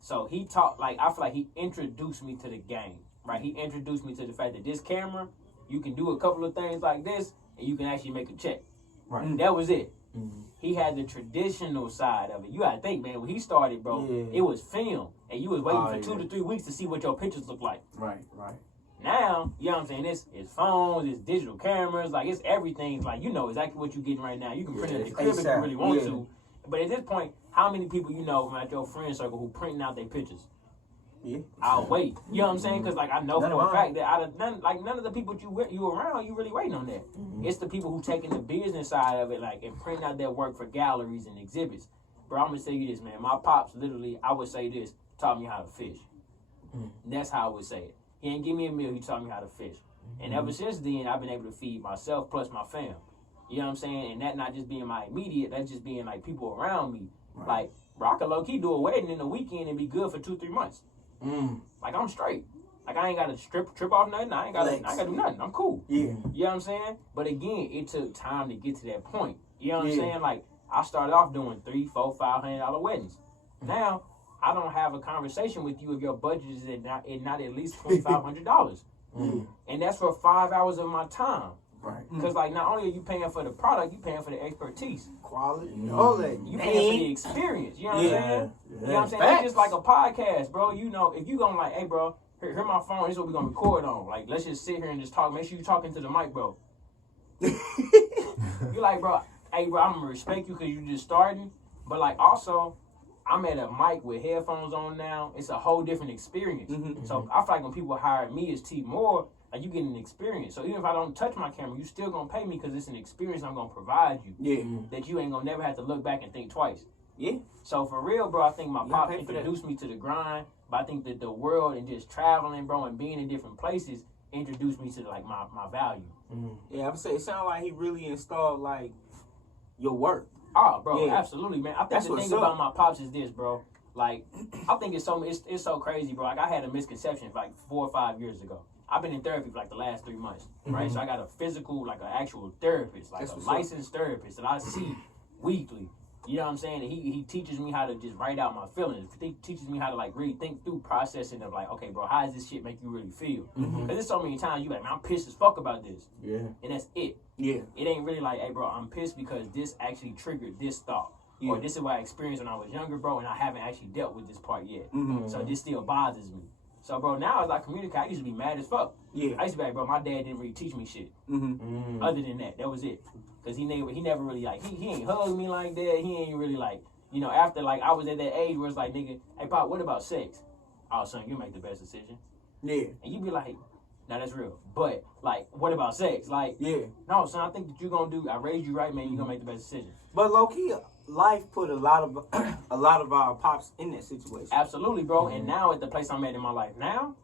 So he taught, like, I feel like he introduced me to the game, right? He introduced me to the fact that this camera, you can do a couple of things like this, and you can actually make a check. Right. That was it. He had the traditional side of it. You gotta think, man, when he started, bro, it was film, and you was waiting for 2 to 3 weeks to see what your pictures look like. Right. Now, you know what I'm saying? It's phones, it's digital cameras, like it's everything. Like you know exactly what you're getting right now. You can print it at the crib if you really want to. But at this point, how many people you know from your friend circle who printing out their pictures? Yeah. I'll wait. You know what I'm saying? Because like I know for a fact that out of none of the people you around, you really waiting on that. It's the people who taking the business side of it, like and printing out their work for galleries and exhibits. Bro, I'm gonna tell you this, man. My pops literally, I would say this, taught me how to fish. That's how I would say it. He ain't give me a meal, he taught me how to fish. And ever since then, I've been able to feed myself plus my fam. You know what I'm saying? And that not just being my immediate, that's just being like people around me. Like, bro, I could low-key do a wedding in a weekend and be good for 2-3 months. Like, I'm straight. Like, I ain't got to trip off nothing. I ain't got to do nothing. I'm cool. Yeah. You know what I'm saying? But again, it took time to get to that point. You know what I'm saying? Like, I started off doing $300, $400, $500 weddings. Now, I don't have a conversation with you if your budget is not at least $2,500. And that's for 5 hours of my time. Right. Because, like, not only are you paying for the product, you paying for the expertise. Quality. All that. You paying for the experience. You know what I'm saying? You know what I'm saying? It's just like a podcast, bro. You know, if you gonna like, hey, bro, here my phone. This is what we're gonna record on. Like, let's just sit here and just talk. Make sure you talking to the mic, bro. You like, bro, hey, bro, I'm gonna respect you because you just starting. But, like, also, I'm at a mic with headphones on now. It's a whole different experience. So I feel like when people hire me as Tmoore, like you get an experience. So even if I don't touch my camera, you still gonna pay me because it's an experience I'm gonna provide you. Yeah. That you ain't gonna never have to look back and think twice. Yeah. So for real, bro, I think my pop introduced me to the grind. But I think that the world and just traveling, bro, and being in different places introduced me to like my value. Yeah, I would say it sounds like he really installed like your work. Oh, bro, absolutely, man. I think the thing up. about my pops is this, bro. Like, I think it's so crazy, bro. Like, I had a misconception like 4 or 5 years ago. I've been in therapy for like the last 3 months, right? So I got a physical, like an actual therapist, like a licensed therapist that I see weekly. You know what I'm saying? And he teaches me how to just write out my feelings. He teaches me how to like really think through processing of like, okay, bro, how does this shit make you really feel? Because there's so many times you like, man, I'm pissed as fuck about this. Yeah. And that's it. Yeah. It ain't really like, hey, bro, I'm pissed because this actually triggered this thought. Yeah. Or this is what I experienced when I was younger, bro, and I haven't actually dealt with this part yet. So this still bothers me. So, bro, now as I communicate, I used to be mad as fuck. Yeah. I used to be like, bro, my dad didn't really teach me shit. Other than that, that was it. Because he never really, like, he ain't hugged me like that. He ain't really, like, you know, after, like, I was at that age where it's like, nigga, hey, Pop, what about sex? Oh, son, you make the best decision. Yeah. And you be like, now that's real. But, like, what about sex? Like, no, son, I think that you're going to do, I raised you right, man, you're going to make the best decision. But low-key, life put a lot of our pops in that situation. Absolutely, bro. And now at the place I'm at in my life now,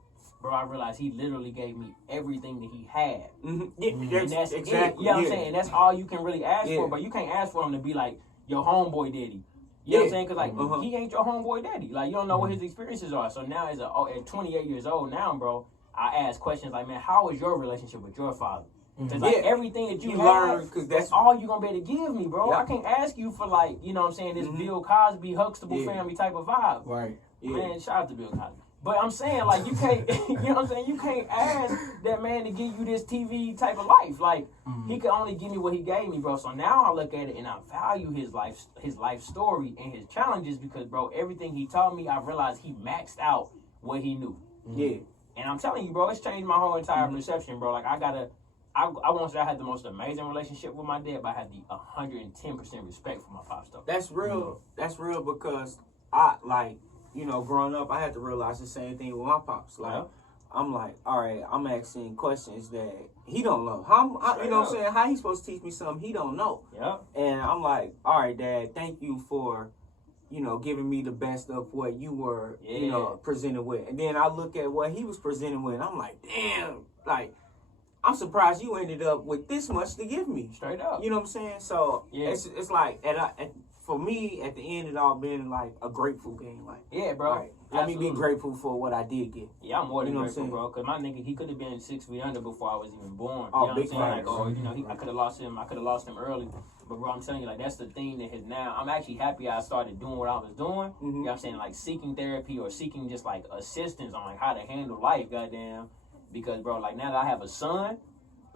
bro, I realize he literally gave me everything that he had. Yeah, and that's exactly. it. You know what I'm saying? And that's all you can really ask for, but you can't ask for him to be like your homeboy daddy. You know what I'm saying? Because, like, he ain't your homeboy daddy. Like, you don't know what his experiences are. So now, at 28 years old now, bro, I ask questions like, man, how was your relationship with your father? Cause like everything that you learn, cause that's all you gonna be able to give me, bro. Yeah. I can't ask you for like, you know what I'm saying, this Bill Cosby, Huxtable family type of vibe. Right. Yeah. Man, shout out to Bill Cosby. But I'm saying, like, you can't, you know what I'm saying? You can't ask that man to give you this TV type of life. Like, he could only give me what he gave me, bro. So now I look at it and I value his life story and his challenges because, bro, everything he taught me, I realized he maxed out what he knew. Yeah. And I'm telling you, bro, it's changed my whole entire perception, bro. Like, I won't say I had the most amazing relationship with my dad, but I had the 110% respect for my pops, though. That's real. That's real because you know, growing up, I had to realize the same thing with my pops. Like, I'm like, all right, I'm asking questions that he don't know. How you know what I'm saying? How he supposed to teach me something he don't know? Yeah. And I'm like, all right, Dad, thank you for, you know, giving me the best of what you were, you know, presented with. And then I look at what he was presented with, and I'm like, damn, like, I'm surprised you ended up with this much to give me. Straight up. You know what I'm saying? So it's like, for me, at the end, it all been like a grateful game. Like, bro. Right. Let me be grateful for what I did get. Yeah, I'm more than grateful, what bro. Cause my nigga, he could have been 6 feet under before I was even born. Oh, you know big what I'm saying? facts. Like, or you know, I could have lost him. I could have lost him early. But bro, I'm telling you, like, that's the thing that has now. I'm actually happy I started doing what I was doing. You know what I'm saying? Like seeking therapy or seeking just like assistance on like how to handle life. Goddamn. Because bro, like now that I have a son.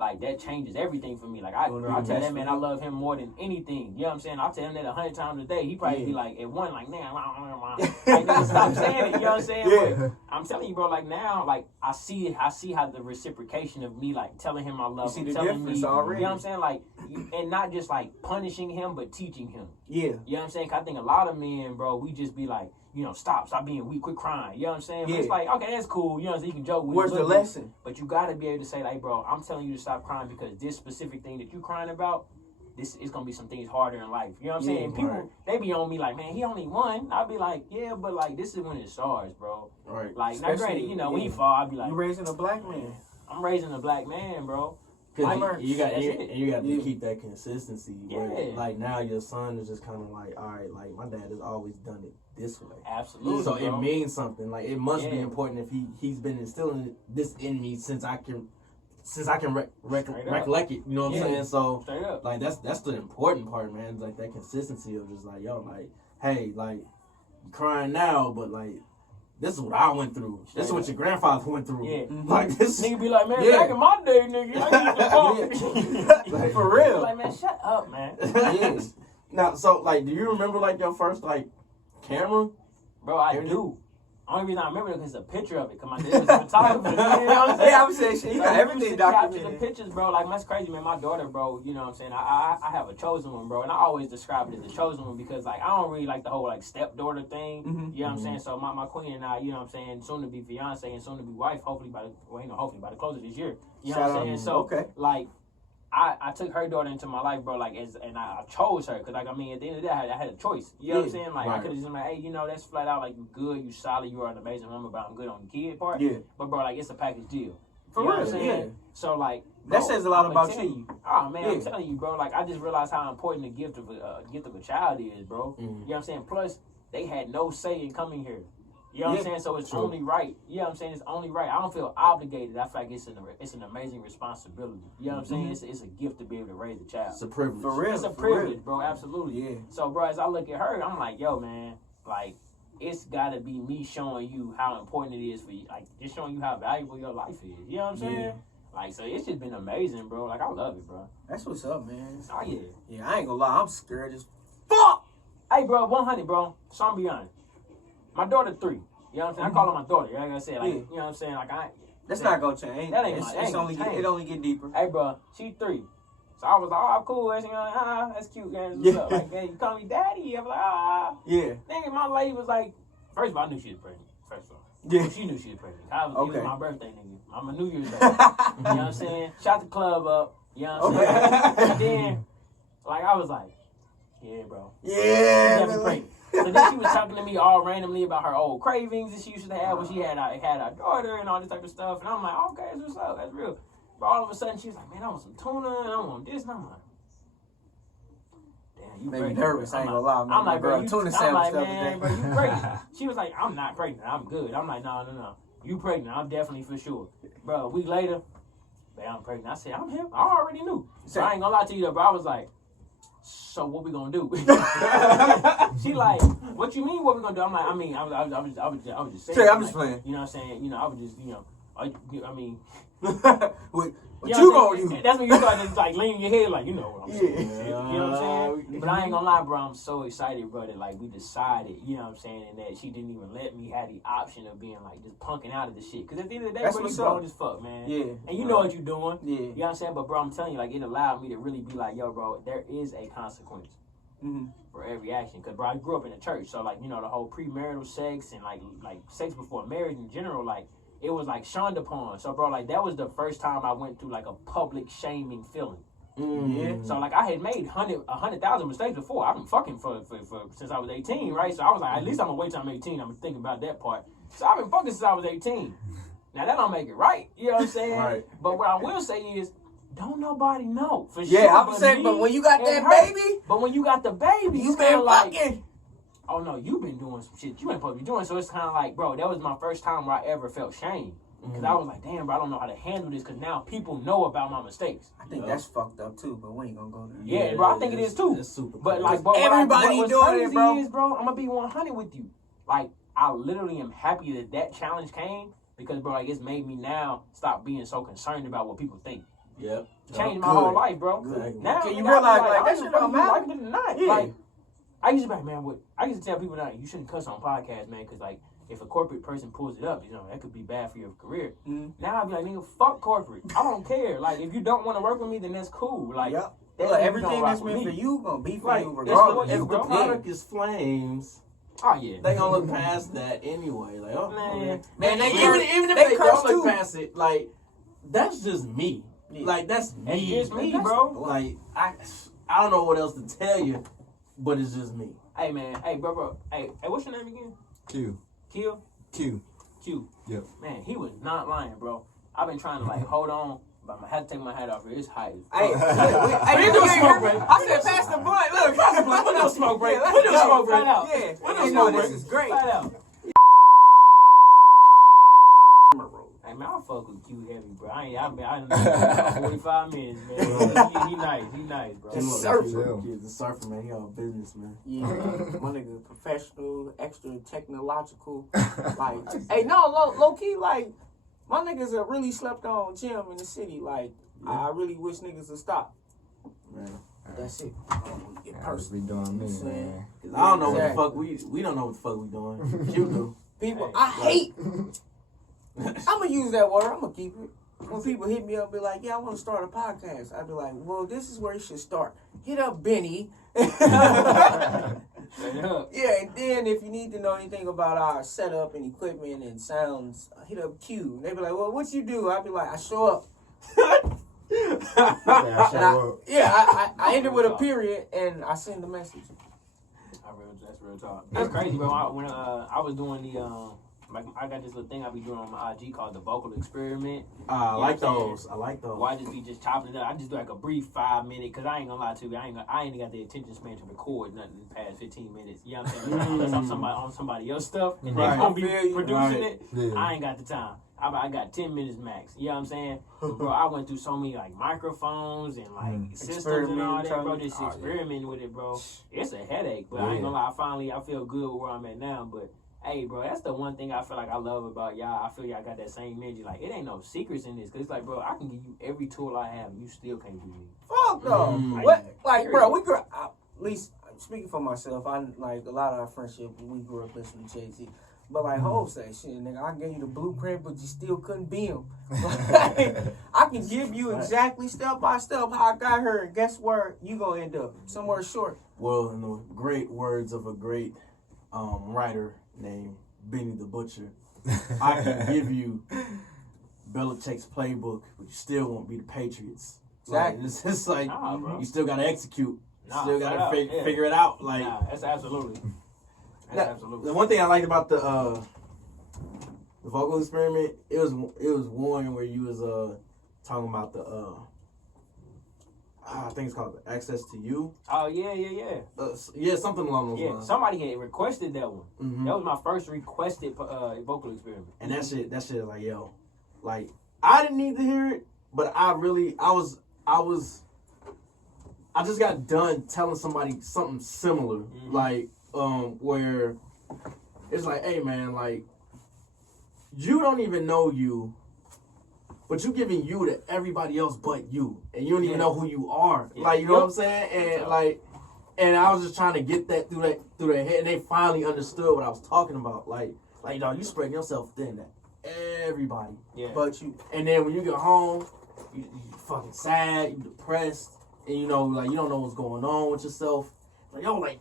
Like, that changes everything for me. Like, I tell that man I love him more than anything. You know what I'm saying? I'll tell him that 100 times a day. He probably be like, at one, like, man, like, nigga, stop saying it. You know what I'm saying? But I'm telling you, bro, like, now, like, I see how the reciprocation of me, like, telling him I love him. You see the telling difference me, already. You know what I'm saying? Like, and not just, like, punishing him, but teaching him. Yeah. You know what I'm saying? 'Cause I think a lot of men, bro, we just be like, you know, stop being weak, quit crying. You know what I'm saying? But it's like, okay, that's cool. You know what I'm saying? You can joke with Where's the lesson? But you got to be able to say, like, bro, I'm telling you to stop crying because this specific thing that you crying about, this is going to be some things harder in life. You know what I'm saying? And people, they be on me like, man, he only won. I'll be like, yeah, but, like, this is when it starts, bro. Right. Like, not granted, you know, when he fall, I'll be like. You raising a black man. I'm raising a black man, bro. Cause you got to keep that consistency. Where, Yeah. like now your son is just kind of like, all right, like my dad has always done it this way. Absolutely. So bro. it means something. Like it must be important if he's been instilling this in me since I can recollect it. You know what I'm saying? So like that's the important part, man. It's like that consistency of just like, yo, like, hey, like you crying now, but like. This is what I went through. This is what your grandfather went through. Yeah. Like this. Nigga be like, man, back in my day, nigga, I used to fuck. Like, for real. Like, man, shut up, man. Yes. Now, so like, do you remember like your first like camera? Bro, I do. Only reason I remember it is a picture of it, because my dad was a photographer. You know what I'm saying? Yeah, I'm saying shit. You got everything documented. Capture the pictures, bro. Like, that's crazy, man. My daughter, bro, you know what I'm saying? I have a chosen one, bro. And I always describe it as a chosen one because, like, I don't really like the whole, like, stepdaughter thing. You know what I'm saying? So, my queen and I, you know what I'm saying, soon to be fiance and soon to be wife, hopefully by the close of this year. You know what I'm saying? So, like, I took her daughter into my life, bro, like, and I chose her, because, like, I mean, at the end of the day, I had a choice. You know what I'm saying? Like, I could have just been like, hey, you know, that's flat out, like, you good, you solid, you are an amazing woman, but I'm good on the kid part. Yeah. But, bro, like, it's a package deal. For real, what I'm saying? Yeah. So, like, bro, that says a lot about you. Oh, man, I'm telling you, bro, like, I just realized how important the gift of a child is, bro. You know what I'm saying? Plus, they had no say in coming here. You know what I'm saying? So it's only right. You know what I'm saying? It's only right. I don't feel obligated. I feel like it's an amazing responsibility. You know what I'm saying? It's a gift to be able to raise a child. It's a privilege. For real. It's a privilege, bro. Absolutely. Yeah. So, bro, as I look at her, I'm like, yo, man, like, it's got to be me showing you how important it is for you. Like, just showing you how valuable your life is. You know what I'm saying? Yeah. Like, so it's just been amazing, bro. Like, I love it, bro. That's what's up, man. Oh, yeah. Yeah, I ain't gonna lie. I'm scared as fuck. Hey, bro, 100, bro. So I'm be honest. My daughter 3. You know what I'm saying? I call her my daughter. Like I said, like, you know what I'm saying? Like, that's not gonna change. It only get deeper. Hey, bro, she 3. So I was like, oh, cool. And she like, that's cute, guys. What's up? Like, hey, you call me daddy? I was like, yeah. Nigga, my lady was like, first of all, I knew she was pregnant. First of all. Yeah. She knew she was pregnant. It was my birthday, nigga. I'm a New Year's Day. You know what I'm saying? Shot the club up. You know what I'm saying? And then, like, I was like, yeah, bro. Yeah. She's definitely pregnant. So then she was talking to me all randomly about her old cravings that she used to have when she had our daughter and all this type of stuff. And I'm like, okay, that's what's up. That's real. But all of a sudden, she was like, man, I want some tuna and I want this. And I'm like, damn, you pregnant. Nervous. I ain't gonna lie, man. I'm like, bro, tuna I'm like, sandwich man, bro, you pregnant. She was like, I'm not pregnant. I'm good. I'm like, no. You pregnant. I'm definitely for sure. Bro, a week later, babe, I'm pregnant. I said, I'm him. I already knew. So I ain't gonna lie to you though, bro. I was like, so what we gonna do? She like, what you mean? What we gonna do? I'm like, I mean, I was just saying. I'm just playing. You know what I'm saying? You know, I was just, you know, I mean. What You you know gonna do? That's when you start just like leaning your head like, you know what I'm saying. Yeah. You know what I'm saying? But I ain't gonna lie, bro, I'm so excited, bro, that like we decided, you know what I'm saying, and that she didn't even let me have the option of being like just punking out of the shit. Cause at the end of the day, That's bro, you what's grown up. as fuck, man. Yeah. And you know what you doing. Yeah. You know what I'm saying? But bro, I'm telling you, like it allowed me to really be like, yo, bro, there is a consequence. For every action, cause bro, I grew up in the church, so like you know the whole premarital sex and like sex before marriage in general, like it was like shunned upon. So bro, like that was the first time I went through like a public shaming feeling. Yeah. So like I had made 100,000 mistakes before. I've been fucking for since I was 18, right? So I was like, at least I'm gonna wait till I'm 18. I'm thinking about that part. So I've been fucking since I was 18. Now that don't make it right, you know what I'm saying? Right. But what I will say is, don't nobody know for Yeah, sure. I was saying, but when you got that baby, but when you got the baby, you it's been kinda like, fucking. oh no, you've been doing some shit you ain't supposed to be doing. So it's kind of like, bro, that was my first time where I ever felt shame. Because I was like, damn, bro, I don't know how to handle this because now people know about my mistakes. I think that's fucked up too, but we ain't gonna go there. Yeah, bro, I think it is too. It's super But cool. like, bro, everybody what's doing crazy it, bro. is, bro, I'm gonna be 100 with you. Like, I literally am happy that challenge came because, bro, like, it's made me now stop being so concerned about what people think. Yep. Changed my whole life, bro. Good. Now Can you nigga, I be realize, like, I that don't shit give a don't fuck if you matter? like it or not. Yeah. Like, I used to be like, man, I used to tell people that you shouldn't cuss on podcasts, man, because like if a corporate person pulls it up, you know that could be bad for your career. Now I'd be like, nigga, fuck corporate. I don't care. Like if you don't want to work with me, then that's cool. Like Yep. that Look, means you everything don't rock that's with meant me. for you gonna be for Like, you it's regardless. for you, If the bro. product is flames, Oh yeah, they gonna look past that anyway. Like, oh Man. Man, they even curse- if they they curse don't look too. past it, like that's just me. Yeah. Like that's That's me. just me, That's- bro. Like I don't know what else to tell you, but it's just me. Hey man, hey bro, hey, what's your name again? Q. Kill? Q. Q. Yep. Man, he was not lying, bro. I've been trying to like hold on, but I had to take my hat off here. It's hot. Hey, We hey, do you smoke hear me? break. I said, pass the blunt. Look, pass the blunt. We do smoke break. Yeah, We do let's go. smoke break. Yeah, We do you smoke know break. this is great. Right out. Hey man, I fuck with Q heavy, bro. I done 45 minutes, man. He nice, bro. Just Look, surfer. Kid's a surfer, man. He all business, man. Yeah, my nigga, professional, extra technological. Like, hey, no, low key, like, my niggas are really slept on gym in the city. Like, I really wish niggas would stop. Man. That's it. I don't want to get I just be personal. doing me, Saying. man. 'Cause I don't know Exactly. what the fuck we don't know what the fuck we doing. You do. People, Hey, I hate. I'm gonna use that word. I'm gonna keep it. When people hit me up, be like, "Yeah, I want to start a podcast," I'd be like, "Well, this is where you should start. Hit up Benny." Yeah, and then if you need to know anything about our setup and equipment and sounds, hit up Q. They be like, "Well, what you do?" I'd be like, "I show up." I end it with a period and I send the message. That's real talk. That's crazy, bro. When I was doing the like I got this little thing I be doing on my IG called the vocal experiment. I You like know what I'm those. I like those. Why just be just chopping it up? I just do like a brief 5-minute, cause I ain't gonna lie to you, I ain't got the attention span to record nothing past 15 minutes. You know what I'm saying? Unless I'm on somebody else stuff and Right. they gonna be I feel you. producing Right. it. Yeah. I ain't got the time. I got 10 minutes max. You know what I'm saying? Bro, I went through so many like microphones and like systems and all that, bro. Just experimenting with it, bro. It's a headache, but I ain't gonna lie. I feel good where I'm at now. But hey, bro, that's the one thing I feel like I love about y'all. I feel y'all got that same energy. Like it ain't no secrets in this, cause it's like, bro, I can give you every tool I have, and you still can't do me. Fuck no. Mm. Like, bro, we grew up, at least speaking for myself, I like a lot of our friendship, we grew up listening to Jay-Z. But like Hov say, shit, nigga, I gave you the blueprint, but you still couldn't be him. Like, I can give you exactly step by step how I got here, and guess where you gonna end up? Somewhere short. Well, in the great words of a great writer named Benny the Butcher, I can give you Belichick's playbook, but you still won't be the Patriots. Exactly. Like, it's just like Nah, bro. you still gotta execute. Nah, Still gotta flat out, yeah. figure it out. Like Nah, that's absolutely. That's Now, absolutely. the one thing I liked about the vocal experiment, it was one where you was talking about the I think it's called Access to You. Oh yeah. Yeah, something along those Yeah, lines. somebody had requested that one. Mhm. That was my first requested vocal experiment. And that shit is like, yo, like I didn't need to hear it, but I just got done telling somebody something similar, like, where it's like, hey man, like, you don't even know you, but you giving you to everybody else but you, and you don't even know who you are. Like, you know what I'm saying? And like, and I was just trying to get that through their head, and they finally understood what I was talking about. Like, dog, you spreading yourself thin to everybody, but you. And then when you get home, you fucking sad, you depressed, and you know, like, you don't know what's going on with yourself. Like, yo, like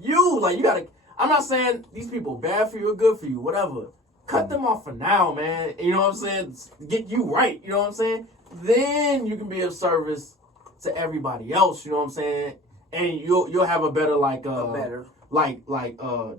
you gotta. I'm not saying these people bad for you or good for you, whatever. Cut them off for now, man. You know what I'm saying? Get you right. You know what I'm saying? Then you can be of service to everybody else. You know what I'm saying? And you'll have a better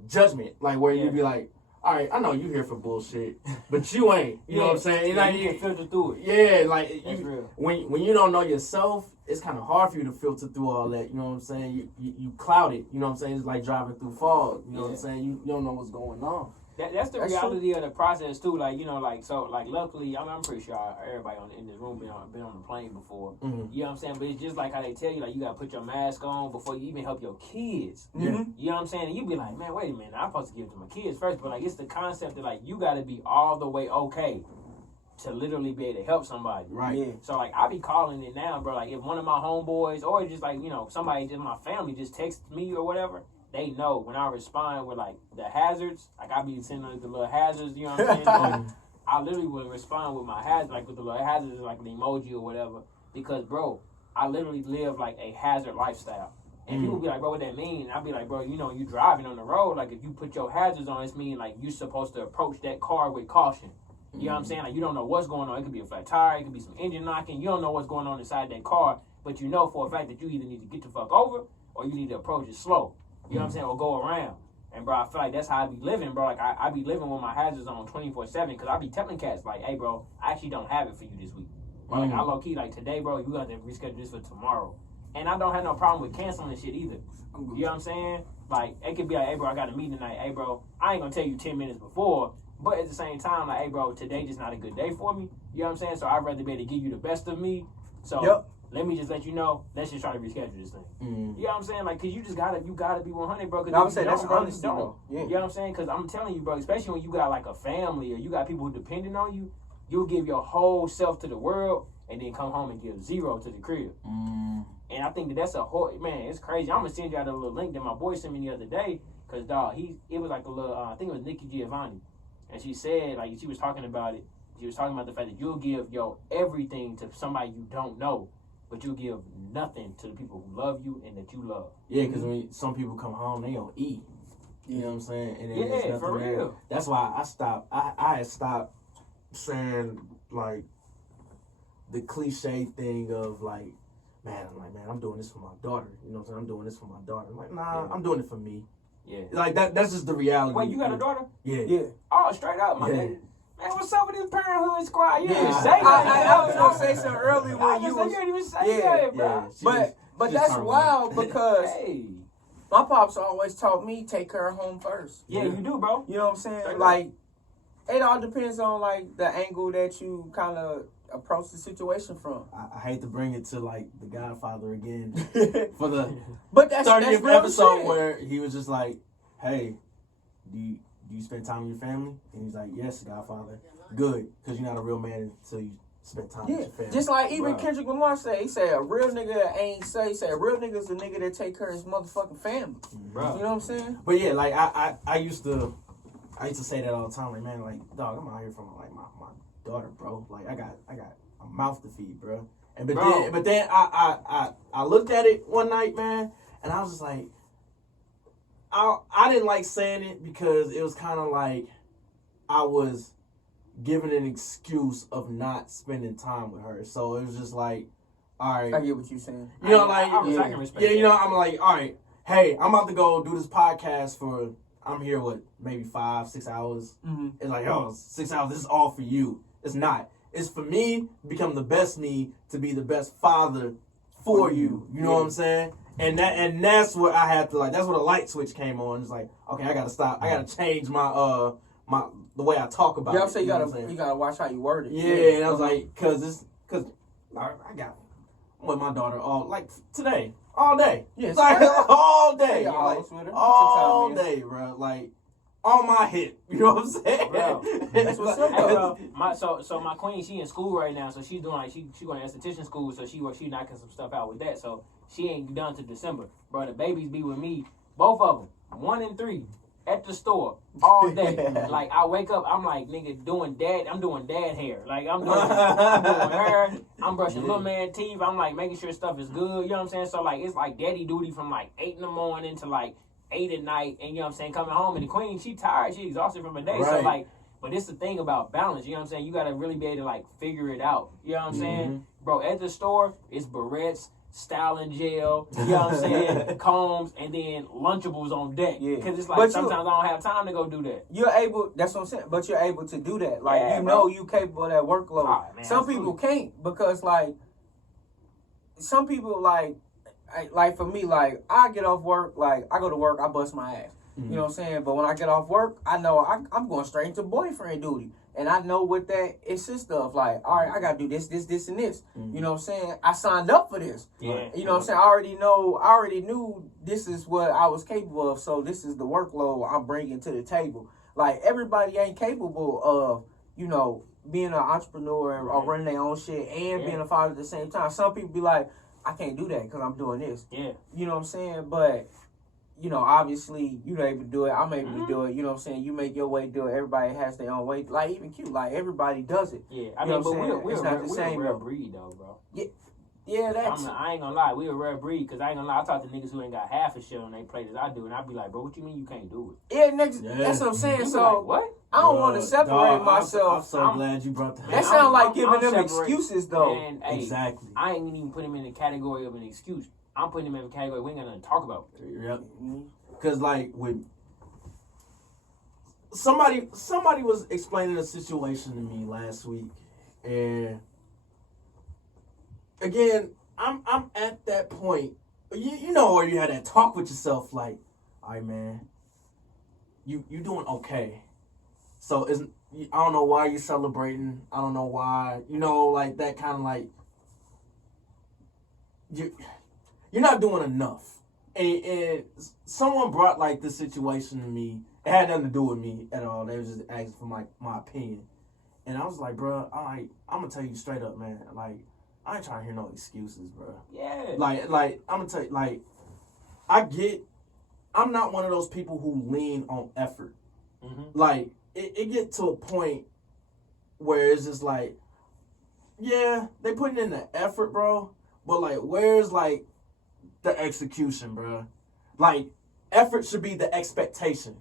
judgment, like where you be like, all right, I know you here for bullshit, but you ain't. You know what I'm saying? You can filter through it. Yeah, like that's real. When you don't know yourself, it's kind of hard for you to filter through all that. You know what I'm saying? You cloud it. You know what I'm saying? It's like driving through fog. You know what I'm saying? You don't know what's going on. That's the reality of the process too. Like, you know, like, so, like, luckily, I'm pretty sure everybody in this room been on the plane before. You know what I'm saying? But it's just like how they tell you, like, you gotta put your mask on before you even help your kids. You know what I'm saying? And you be like, man, wait a minute, I'm supposed to give it to my kids first. But like, it's the concept that, like, you gotta be all the way okay to literally be able to help somebody. Right. Yeah. So like, I be calling it now, bro. Like, if one of my homeboys or just like, you know, somebody just my family just texts me or whatever, they know when I respond with like the hazards, like I be sending like the little hazards, you know what I'm saying? I literally will respond with my hazard, like with the little hazards, like an emoji or whatever. Because, bro, I literally live like a hazard lifestyle. And people be like, bro, what that mean? And I be like, bro, you know, you driving on the road, like if you put your hazards on, it's mean like you're supposed to approach that car with caution. You know what I'm saying? Like, you don't know what's going on. It could be a flat tire, it could be some engine knocking. You don't know what's going on inside that car, but you know for a fact that you either need to get the fuck over or you need to approach it slow. You know what I'm saying? Or go around. And, bro, I feel like that's how I be living, bro. Like, I be living with my hazards on 24/7 because I be telling cats, like, hey, bro, I actually don't have it for you this week. But, like, I low-key, like, today, bro, you got to reschedule this for tomorrow. And I don't have no problem with canceling this shit either. You know what I'm saying? Like, it could be like, hey, bro, I got a meeting tonight. Hey, bro, I ain't going to tell you 10 minutes before. But at the same time, like, hey, bro, today just not a good day for me. You know what I'm saying? So I'd rather be able to give you the best of me. So let me just let you know, let's just try to reschedule this thing. You know what I'm saying? Like, because you gotta be 100, bro. I would say that's honesty, though. You know what I'm saying? Because I'm telling you, bro, especially when you got, like, a family or you got people who depending on you, you'll give your whole self to the world and then come home and give 0 to the crib. And I think that's a whole, man, it's crazy. I'm going to send you out a little link that my boy sent me the other day because, dog, it was like a little, I think it was Nikki Giovanni. And she said, like, she was talking about it. She was talking about the fact that you'll give your everything to somebody you don't know, but you'll give nothing to the people who love you and that you love. Yeah, because when some people come home, they don't eat. You know what I'm saying? And then yeah, for real. There. That's why I stopped. I had stopped saying, like, the cliche thing of, like, man, I'm doing this for my daughter. You know what I'm saying? I'm doing this for my daughter. I'm like, nah, I'm doing it for me. Yeah. Like, that's just the reality. Wait, you got a daughter? Yeah. Oh, straight up, my nigga. Man, what's up with this parenthood squad? You didn't even say I that. was gonna say something early when you didn't even say that, bro. But that's wild because my pops always taught me take her home first. Yeah, you do, bro. You know what I'm saying? Like, it all depends on like the angle that you kind of approach the situation from. I hate to bring it to like The Godfather again for the 30th episode where he was just like, "Hey, do you spend time with your family?" And he's like, "Yes, Godfather." Good, because you're not a real man until you spend time with your family. Just like even Kendrick Lamar said, he said a real nigga ain't say. He said a real nigga's a nigga that take care of his motherfucking family. Bro. You know what I'm saying? But yeah, like I used to say that all the time. Like, man, like, dog, I'm out here for my daughter, bro. Like, I got a mouth to feed, bro. And but then I looked at it one night, man, and I was just like, I didn't like saying it because it was kind of like I was giving an excuse of not spending time with her. So it was just like, all right, I get what you're saying. You know, like, I can respect that. You know, I'm like, all right, hey, I'm about to go do this podcast for. I'm here, maybe 5-6 hours. It's like, 6 hours, this is all for you. It's not. It's for me to become the best me, to be the best father for you. You know what I'm saying? And that's what I had to, like, that's where the light switch came on. It's like, okay, I gotta stop. I gotta change my the way I talk about it. You gotta watch how you word it. Yeah, and I was like, cause I'm with my daughter today, all day. Yes, like all day, Yeah, like, with her. all It's a time, day, bro. Like on my hip. You know what I'm saying? Bro, that's what's up, hey, bro, my queen, she in school right now, so she's doing like she going to esthetician school, so she knocking some stuff out with that, so she ain't done to December. Bro, the babies be with me, both of them, 1 and 3, at the store all day. Like I wake up, I'm like nigga I'm doing dad hair. Like I'm doing hair, I'm brushing little man teeth. I'm like making sure stuff is good. You know what I'm saying? So like it's like daddy duty from like 8 in the morning to like 8 at night, and you know what I'm saying, coming home, and the queen, she tired, she exhausted from a day. Right. So like, but it's the thing about balance, you know what I'm saying? You gotta really be able to like figure it out. You know what I'm saying? Bro, at the store, it's barrettes, styling gel, you know what I'm saying, combs, and then Lunchables on deck. Yeah. Because it's like But sometimes I don't have time to go do that. You're able, that's what I'm saying, but you're able to do that. Like, Yeah, you bro. know you capable of that workload. Oh, man, some people can't because, like, some people, like for me, like, I get off work, like, I go to work, I bust my ass. You know what I'm saying? But when I get off work, I know I'm going straight into boyfriend duty. And I know what that consists of. Like, all right, I got to do this, and this. You know what I'm saying? I signed up for this. Yeah. You know what I'm saying? I already knew this is what I was capable of. So this is the workload I'm bringing to the table. Like, everybody ain't capable of, you know, being an entrepreneur or running their own shit and being a father at the same time. Some people be like, I can't do that because I'm doing this. Yeah. You know what I'm saying? But, you know, obviously, you're able to do it. I'm able to do it. You know what I'm saying? You make your way, do it. Everybody has their own way. Like, even cute. Like, everybody does it. Yeah. I mean, but we're it's not the same, a rare though. breed, though, bro. Yeah, that's... I ain't gonna lie, we a rare breed, because I ain't gonna lie, I talk to niggas who ain't got half a shit on they plate as I do, and I be like, bro, what you mean you can't do it? Yeah, that's what I'm saying. You be So, like, what? I don't want to separate myself. I'm so glad you brought that. That sounds like giving them separating. excuses, though. And, hey, Exactly. I ain't even put him in the category of an excuse. I'm putting him in the category we ain't got nothing to talk about. Yep. Because, like, with somebody was explaining a situation to me last week, and again, I'm at that point, you know, where you had that talk with yourself, like, all right, man, you doing okay. So I don't know why you're celebrating. I don't know why, you know, like that kind of like you're not doing enough. And someone brought like this situation to me. It had nothing to do with me at all. They was just asking for my opinion. And I was like, bro, I'm gonna tell you straight up, man. Like, I ain't trying to hear no excuses, bro. Yeah. Like I'm gonna tell you, like, I'm not one of those people who lean on effort. Like, it get to a point where it's just like, yeah, they putting in the effort, bro. But like, where's like the execution, bro? Like, effort should be the expectation.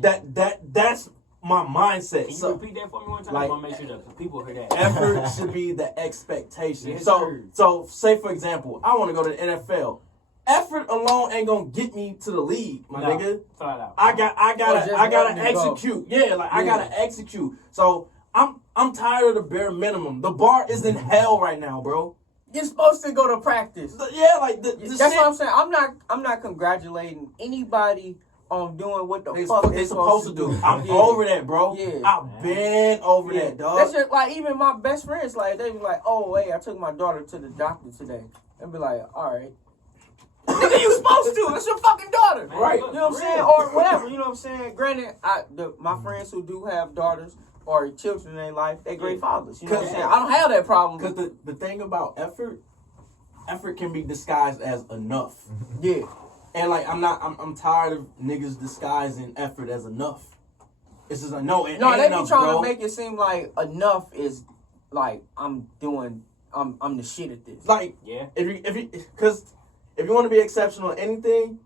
That's my mindset. Can you repeat that for me one time? Like, I want to make sure that people hear that. Effort should be the expectation. Yes, so sir. so say for example, I want to go to the NFL. Effort alone ain't gonna get me to the league, my nigga. Flat out. I gotta execute. Yeah, like I gotta execute. So I'm tired of the bare minimum. The bar is in hell right now, bro. You're supposed to go to practice. Yeah, like the That's shit, what I'm saying. I'm not congratulating anybody on doing what the fuck they supposed to do. I'm over that, bro. Yeah. I've been over that, dog. That's just like even my best friends. Like they be like, "Oh, hey, I took my daughter to the doctor today." And be like, "All right." Nigga, you supposed to. It's your fucking daughter. Right. You know what I'm saying? Or whatever. You know what I'm saying? Granted, my friends who do have daughters or children in their life, they great fathers. You know what I'm saying? I don't have that problem. Because the thing about effort can be disguised as enough. Yeah. And like I'm tired of niggas disguising effort as enough. It's just like no, it ain't they be enough, trying bro. to make it seem like enough is like I'm the shit at this. Like, Yeah. If you want to be exceptional at anything,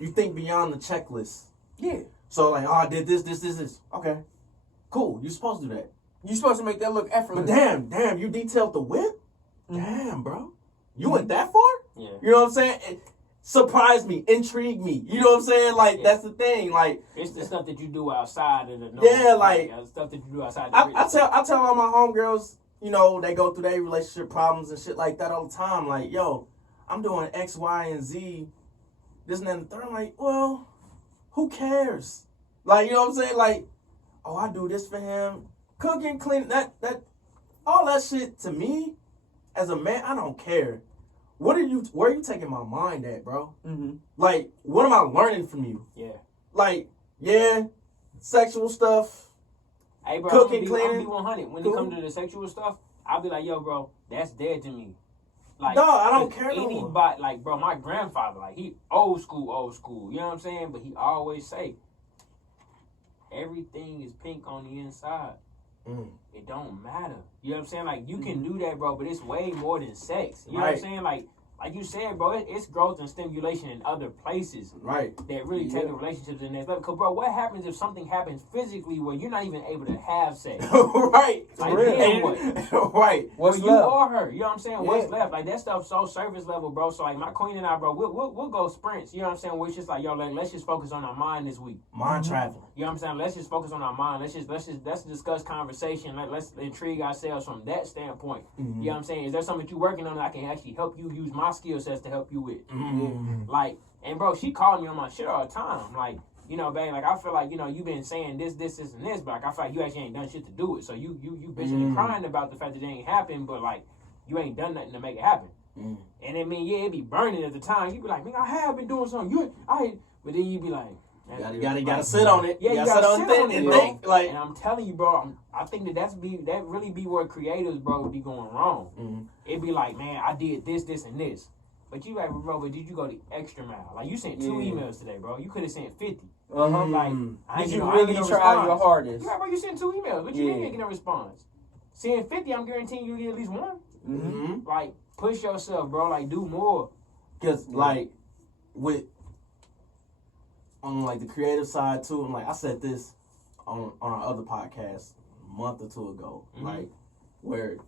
you think beyond the checklist. Yeah. So like, oh, I did this. Okay, cool. You're supposed to do that. You're supposed to make that look effortless. But damn, you detailed the whip. Damn, bro, you went that far. Yeah. You know what I'm saying? It surprised me, intrigued me. You know what I'm saying? Like that's the thing. Like It's the stuff that you do outside of the norm. Yeah, like, stuff that you do outside. I tell all my homegirls, you know, they go through their relationship problems and shit like that all the time. Like, yo, I'm doing X, Y, and Z, this and that and the third. I'm like, well, who cares? Like, you know what I'm saying? Like, oh, I do this for him. Cooking, cleaning, that all that shit to me as a man, I don't care. Where are you taking my mind at, bro? Mm-hmm. Like, what am I learning from you? Yeah. Like, yeah, sexual stuff. Hey, bro, Cooking, I'm cleaning. gonna be 100. When Cool. it comes to the sexual stuff, I'll be like, yo, bro, that's dead to me. Like, No, I don't care no more. Anybody, like, bro, my grandfather, like, he old school. You know what I'm saying? But he always say, everything is pink on the inside. It don't matter. You know what I'm saying? Like, you can do that, bro, but it's way more than sex. You know what I'm saying? Like you said, bro, it's growth and stimulation in other places. Right. That really take the relationships to the next level. Because, bro, what happens if something happens physically where you're not even able to have sex? Right. Like, then what? Right. What's you left? or her. You know what I'm saying? Yeah. What's left? Like, that stuff's so surface level, bro. So, like, my queen and I, bro, we'll go sprints. You know what I'm saying? We're just like, yo, like, let's just focus on our mind this week. Mind traveling. You know what I'm saying? Let's just focus on our mind. Let's discuss conversation. Let's intrigue ourselves from that standpoint. You know what I'm saying? Is there something that you're working on that I can actually help you use my skill sets to help you with? Like, and bro, she called me on my shit all the time. Like, you know, babe, like, I feel like, you know, you've been saying this, and this, but like, I feel like you actually ain't done shit to do it. So you bitching and crying about the fact that it ain't happened, but like, you ain't done nothing to make it happen. And I mean, yeah, it be burning at the time. You be like, man, I have been doing something. But then you be like, you gotta sit on it. Yeah, you gotta gotta sit on it, and bro. think. Like, and I'm telling you, bro, I think that really be where creatives, bro, would be going wrong. It'd be like, man, I did this, and this. But you like, bro, but did you go the extra mile? Like, you sent 2 emails today, bro. You could have sent 50. Like, did you really try your hardest? Yeah, bro, you sent 2 emails, but you didn't get a response. Send 50, I'm guaranteeing you get at least one. Like, push yourself, bro. Like, do more. Because, like, on, like, the creative side, too, and, like, I said this on our other podcast a month or 2 ago, like, where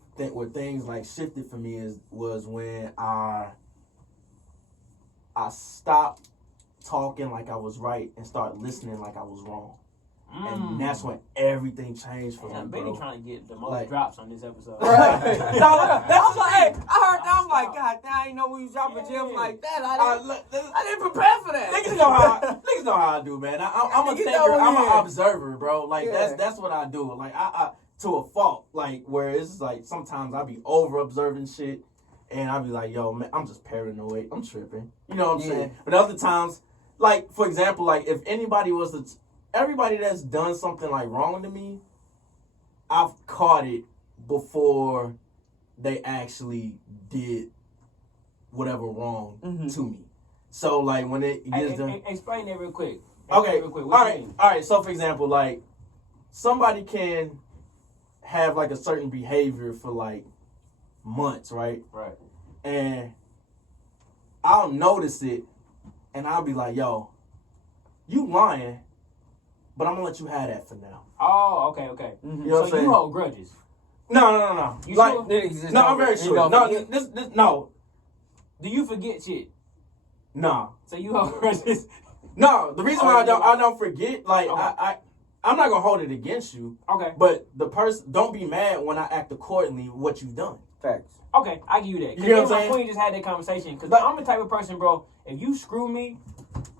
things, like, shifted for me was when I stopped talking like I was right and started listening like I was wrong. And that's when everything changed for me, I'm bro. really trying to get the most Like, drops on this episode. Right. I was like, hey, I heard that. I'm like, God, I ain't know we was dropping gems like that. I didn't prepare for that. Niggas know how I do, man. I'm a thinker. I'm an observer, bro. Like, that's what I do. Like, I to a fault. Like, where it's like sometimes I be over observing shit, and I be like, yo, man, I'm just paranoid. I'm tripping. You know what I'm saying? But other times, like, for example, like, if anybody was to everybody that's done something like wrong to me, I've caught it before they actually did whatever wrong to me. So, like, when it gets done, Explain that real quick. Okay. Real quick. All right. So, for example, like, somebody can have like a certain behavior for like months, right? Right. And I'll notice it, and I'll be like, "Yo, you lying." But I'm gonna let you have that for now. Oh, okay. You know what I'm saying? You hold grudges. No. You like, sure? no, I'm very sure. No, this, no. Do you forget shit? No. So you hold grudges? No. The reason why I don't forget, like, Okay. I'm not gonna hold it against you. Okay. But the person, don't be mad when I act accordingly what you've done. Facts. Okay, I give you that. You know what I'm my saying? queen just had that conversation. Because I'm the type of person, bro, if you screw me,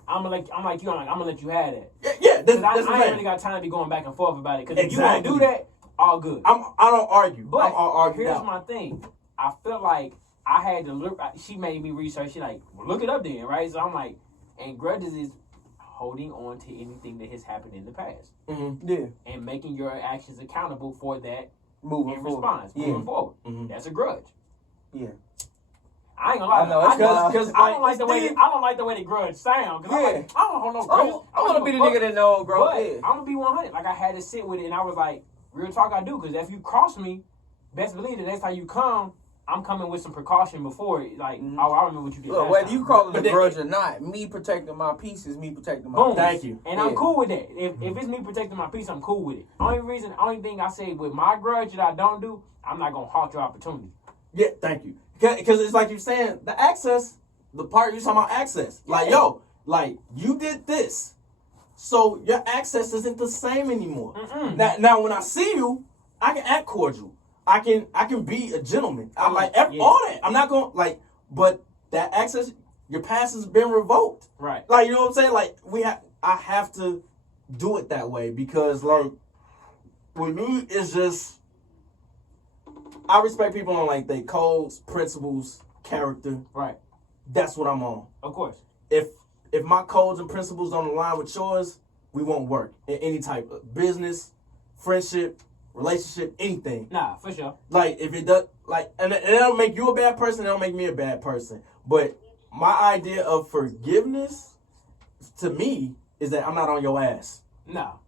I'm gonna let you have that. Yeah, Because I that's ain't really got time to be going back and forth about it. Because if you Exactly. want to do that, all good. I don't argue. But I'm all argued here's out. my thing. I feel like I had to look. She made me research. She like, well, look it up then, right? So I'm like, and grudges is holding on to anything that has happened in the past. Yeah. And making your actions accountable for that Moving in forward. response. Moving forward. That's a grudge. Yeah. I ain't gonna lie. I know, it's because I don't like the way the grudge sound. Cause I'm like, I don't hold no grudge. I want to be the nigga that know, bro. But Yeah. I'm gonna be 100. Like, I had to sit with it, and I was like, real talk, I do. Because if you cross me, best believe the next time you come, I'm coming with some precaution before it. Like, oh, I remember what you did. Look, last whether time. you call it a But grudge or not, me protecting my peace is me protecting my Boom. peace. Thank you. And I'm cool with that. If it's me protecting my peace, I'm cool with it. Only thing I say with my grudge that I don't do, I'm not gonna halt your opportunity. Yeah, thank you. Because it's like you're saying, the access, the part you're talking about access. Like, yo, like, you did this. So your access isn't the same anymore. Now, when I see you, I can act cordial. I can be a gentleman. I like all that. I'm not going, like, but that access, your pass has been revoked. Right. Like, you know what I'm saying? Like, I have to do it that way because, like, with me, it's just, I respect people on like their codes, principles, character. Right. That's what I'm on. Of course. If my codes and principles don't align with yours, we won't work in any type of business, friendship, relationship, anything. Nah, for sure. Like if it does, like, and it don't make you a bad person, it don't make me a bad person. But my idea of forgiveness, to me, is that I'm not on your ass. No.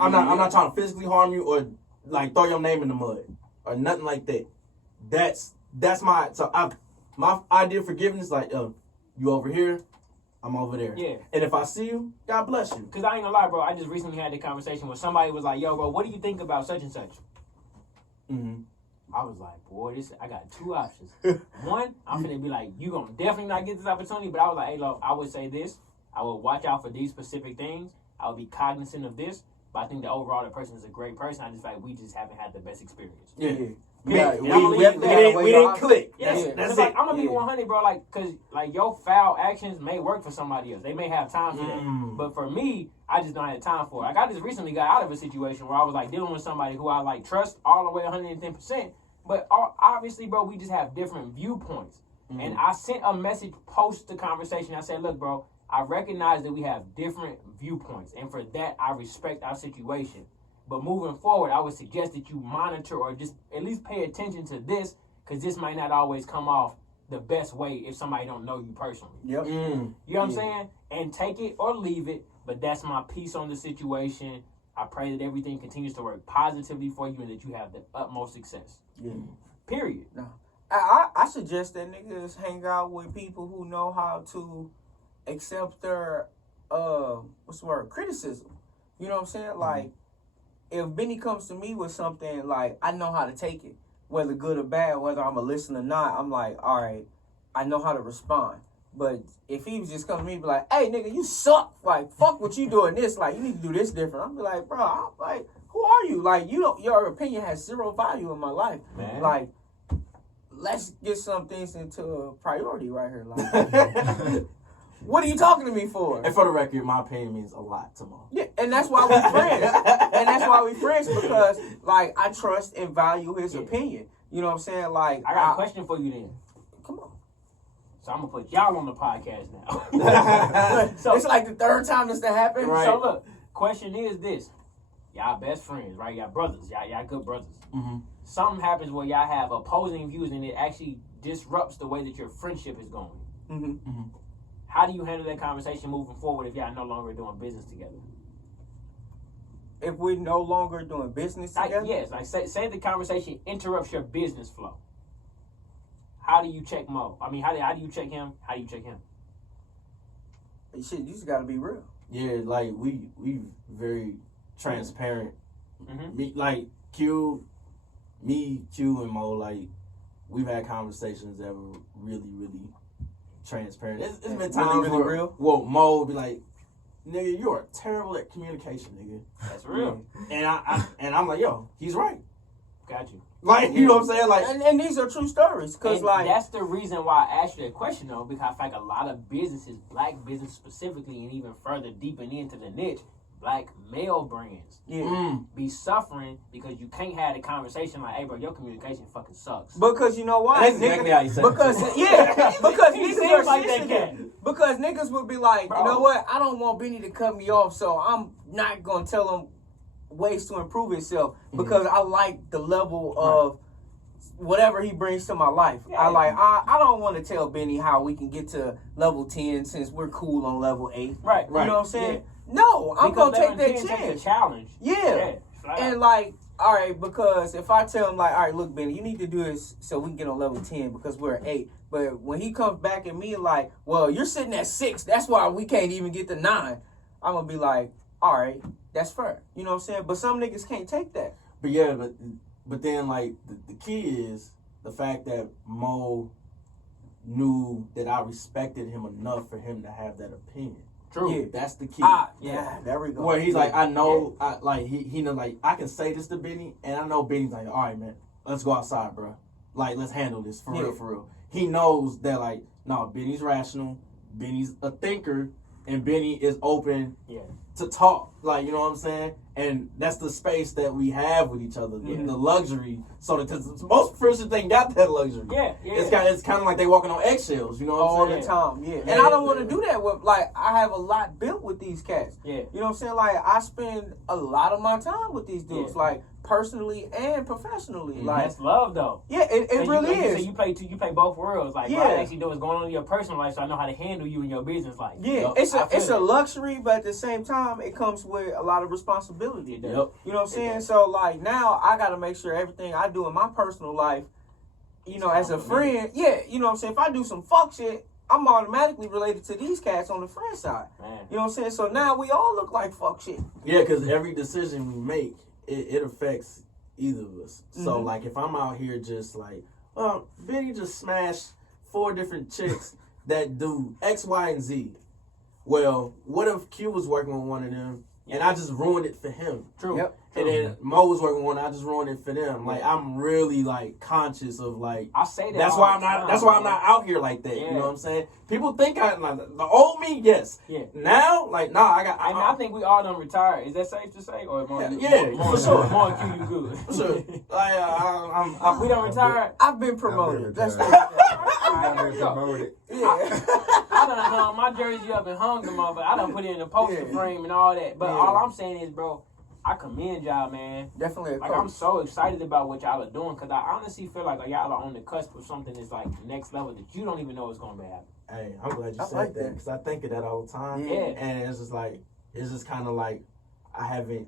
I'm not trying to physically harm you or like throw your name in the mud or nothing like that. That's my my idea of forgiveness. Like, you over here, I'm over there. Yeah. And if I see you, God bless you. Because I ain't gonna lie, bro. I just recently had the conversation where somebody was like, yo, bro, what do you think about such and such? Mm-hmm. I was like, boy, I got two options. One, I'm finna be like, you gonna definitely not get this opportunity. But I was like, hey, look, I would say this. I would watch out for these specific things. I would be cognizant of this. But I think that overall, the person is a great person. I just feel like we just haven't had the best experience. Yeah. Yeah, we didn't click. Yeah, That's like, it. I'm gonna be 100, bro. Like, cause like your foul actions may work for somebody else. They may have time for that. But for me, I just don't have time for it. Like, I just recently got out of a situation where I was like dealing with somebody who I like trust all the way 110%. But obviously, bro, we just have different viewpoints. And I sent a message post the conversation. I said, look, bro, I recognize that we have different viewpoints, and for that, I respect our situation. But moving forward, I would suggest that you monitor or just at least pay attention to this, because this might not always come off the best way if somebody don't know you personally. Yep. You know what I'm saying? And take it or leave it, but that's my piece on the situation. I pray that everything continues to work positively for you and that you have the utmost success. Yeah. Period. No. I suggest that niggas hang out with people who know how to accept their criticism. You know what I'm saying? Like, if Benny comes to me with something, like, I know how to take it, whether good or bad, whether I'm a listener or not. I'm like, all right, I know how to respond. But if he was just coming to me and be like, hey, nigga, you suck. Like, fuck what you doing this. Like, you need to do this different. I'm be like, bro, like, who are you? Like, your opinion has zero value in my life. Man. Like, let's get some things into a priority right here. Like, what are you talking to me for? And for the record, my opinion means a lot to Mo. Yeah, and that's why we're friends. Because, like, I trust and value his opinion. You know what I'm saying? Like, I got a question for you then. Come on. So I'm going to put y'all on the podcast now. So it's like the third time this to happen. Right. So look, question is this. Y'all best friends, right? Y'all brothers. Y'all good brothers. Mm-hmm. Something happens where y'all have opposing views and it actually disrupts the way that your friendship is going. Mm-hmm. Mm-hmm. How do you handle that conversation moving forward if y'all no longer doing business together? If we're no longer doing business Like, together? yes, like say the conversation interrupts your business flow. How do you check Mo? I mean, how do you check him? How do you check him? Shit, you just gotta be real. Yeah, like we very transparent. Mm-hmm. Q, and Mo, like, we've had conversations that were really, really transparent. It's been times really where, real? well, Mo would be like, nigga, you are terrible at communication, nigga. That's real. And I'm like, yo, he's right. Got you. Like, you know what I'm saying? Like, And these are true stories. Because, And like, that's the reason why I asked you that question, though, because I feel like a lot of businesses, black business specifically, and even further deepen into the niche, black male brands be suffering because you can't have the conversation like, hey, bro, your communication fucking sucks. because you know why? that's exactly how you said Because, it. yeah, because He niggas seems are like that sensitive. cat. Because niggas would be like, Bro. you know what? I don't want Benny to cut me off, so I'm not going to tell him ways to improve himself because I like the level of whatever he brings to my life. Yeah. I don't want to tell Benny how we can get to level 10 since we're cool on level 8. Right. You know what I'm saying? Yeah. No, I'm Because going to take level that 10 takes chance. a challenge. Yeah. flat And out. like, all right, because if I tell him like, all right, look, Benny, you need to do this so we can get on level 10 because we're at 8. But when he comes back at me like, well, you're sitting at 6, that's why we can't even get to 9. I'm gonna be like, all right, that's fair. You know what I'm saying? But some niggas can't take that. But yeah, but then like the key is the fact that Mo knew that I respected him enough for him to have that opinion. True. Yeah. That's the key. Yeah, there we go. Where he's like, I know, he know, like, I can say this to Benny, and I know Benny's like, all right, man, let's go outside, bro. Like, let's handle this for real. He knows that, like, no, Benny's rational, Benny's a thinker, and Benny is open to talk. Like, you know what I'm saying? And that's the space that we have with each other, the luxury. So because most persons ain't got that luxury. Yeah. It's kind of like they walking on eggshells, you know what all I'm saying? the time. Yeah, and I don't want to do that with I have a lot built with these cats. Yeah, you know what I'm saying? Like I spend a lot of my time with these dudes, like personally and professionally. Like that's love though. Yeah, it really is. So you play both worlds. Like what I actually do is going on in your personal life, so I know how to handle you in your business life. Yeah, it's a luxury, but at the same time, it comes with a lot of responsibility. Yep. You know what I'm saying? So like now, I got to make sure everything I do in my personal life, you know, as a friend, you know what I'm saying? If I do some fuck shit, I'm automatically related to these cats on the friend side. Man. You know what I'm saying? So now we all look like fuck shit. Yeah, because every decision we make, it affects either of us. So like if I'm out here just like, well, Benny just smashed 4 different chicks that do X, Y, and Z. Well, what if Q was working with one of them and I just ruined it for him? True. Yep. And then Mo was working with one, I just ruined it for them. Like I'm really like conscious of like I say that. That's why I'm not out here like that. You know what I'm saying? People think I like the old me, yes. Yeah. Now, like I think we all done retired. Is that safe to say? Or more, for sure. More Q, you good. For sure. Like we done retired. I've been promoted. That's I've been promoted. I done hung my jersey up and hung them up, but I done put it in the poster frame and all that. But all I'm saying is, bro, I commend y'all, man. Definitely. Like, I'm so excited about what y'all are doing because I honestly feel like y'all are on the cusp of something that's like next level that you don't even know is going to happen. Hey, I'm glad you said that because I think of that all the time. Yeah. And it's just kind of like I haven't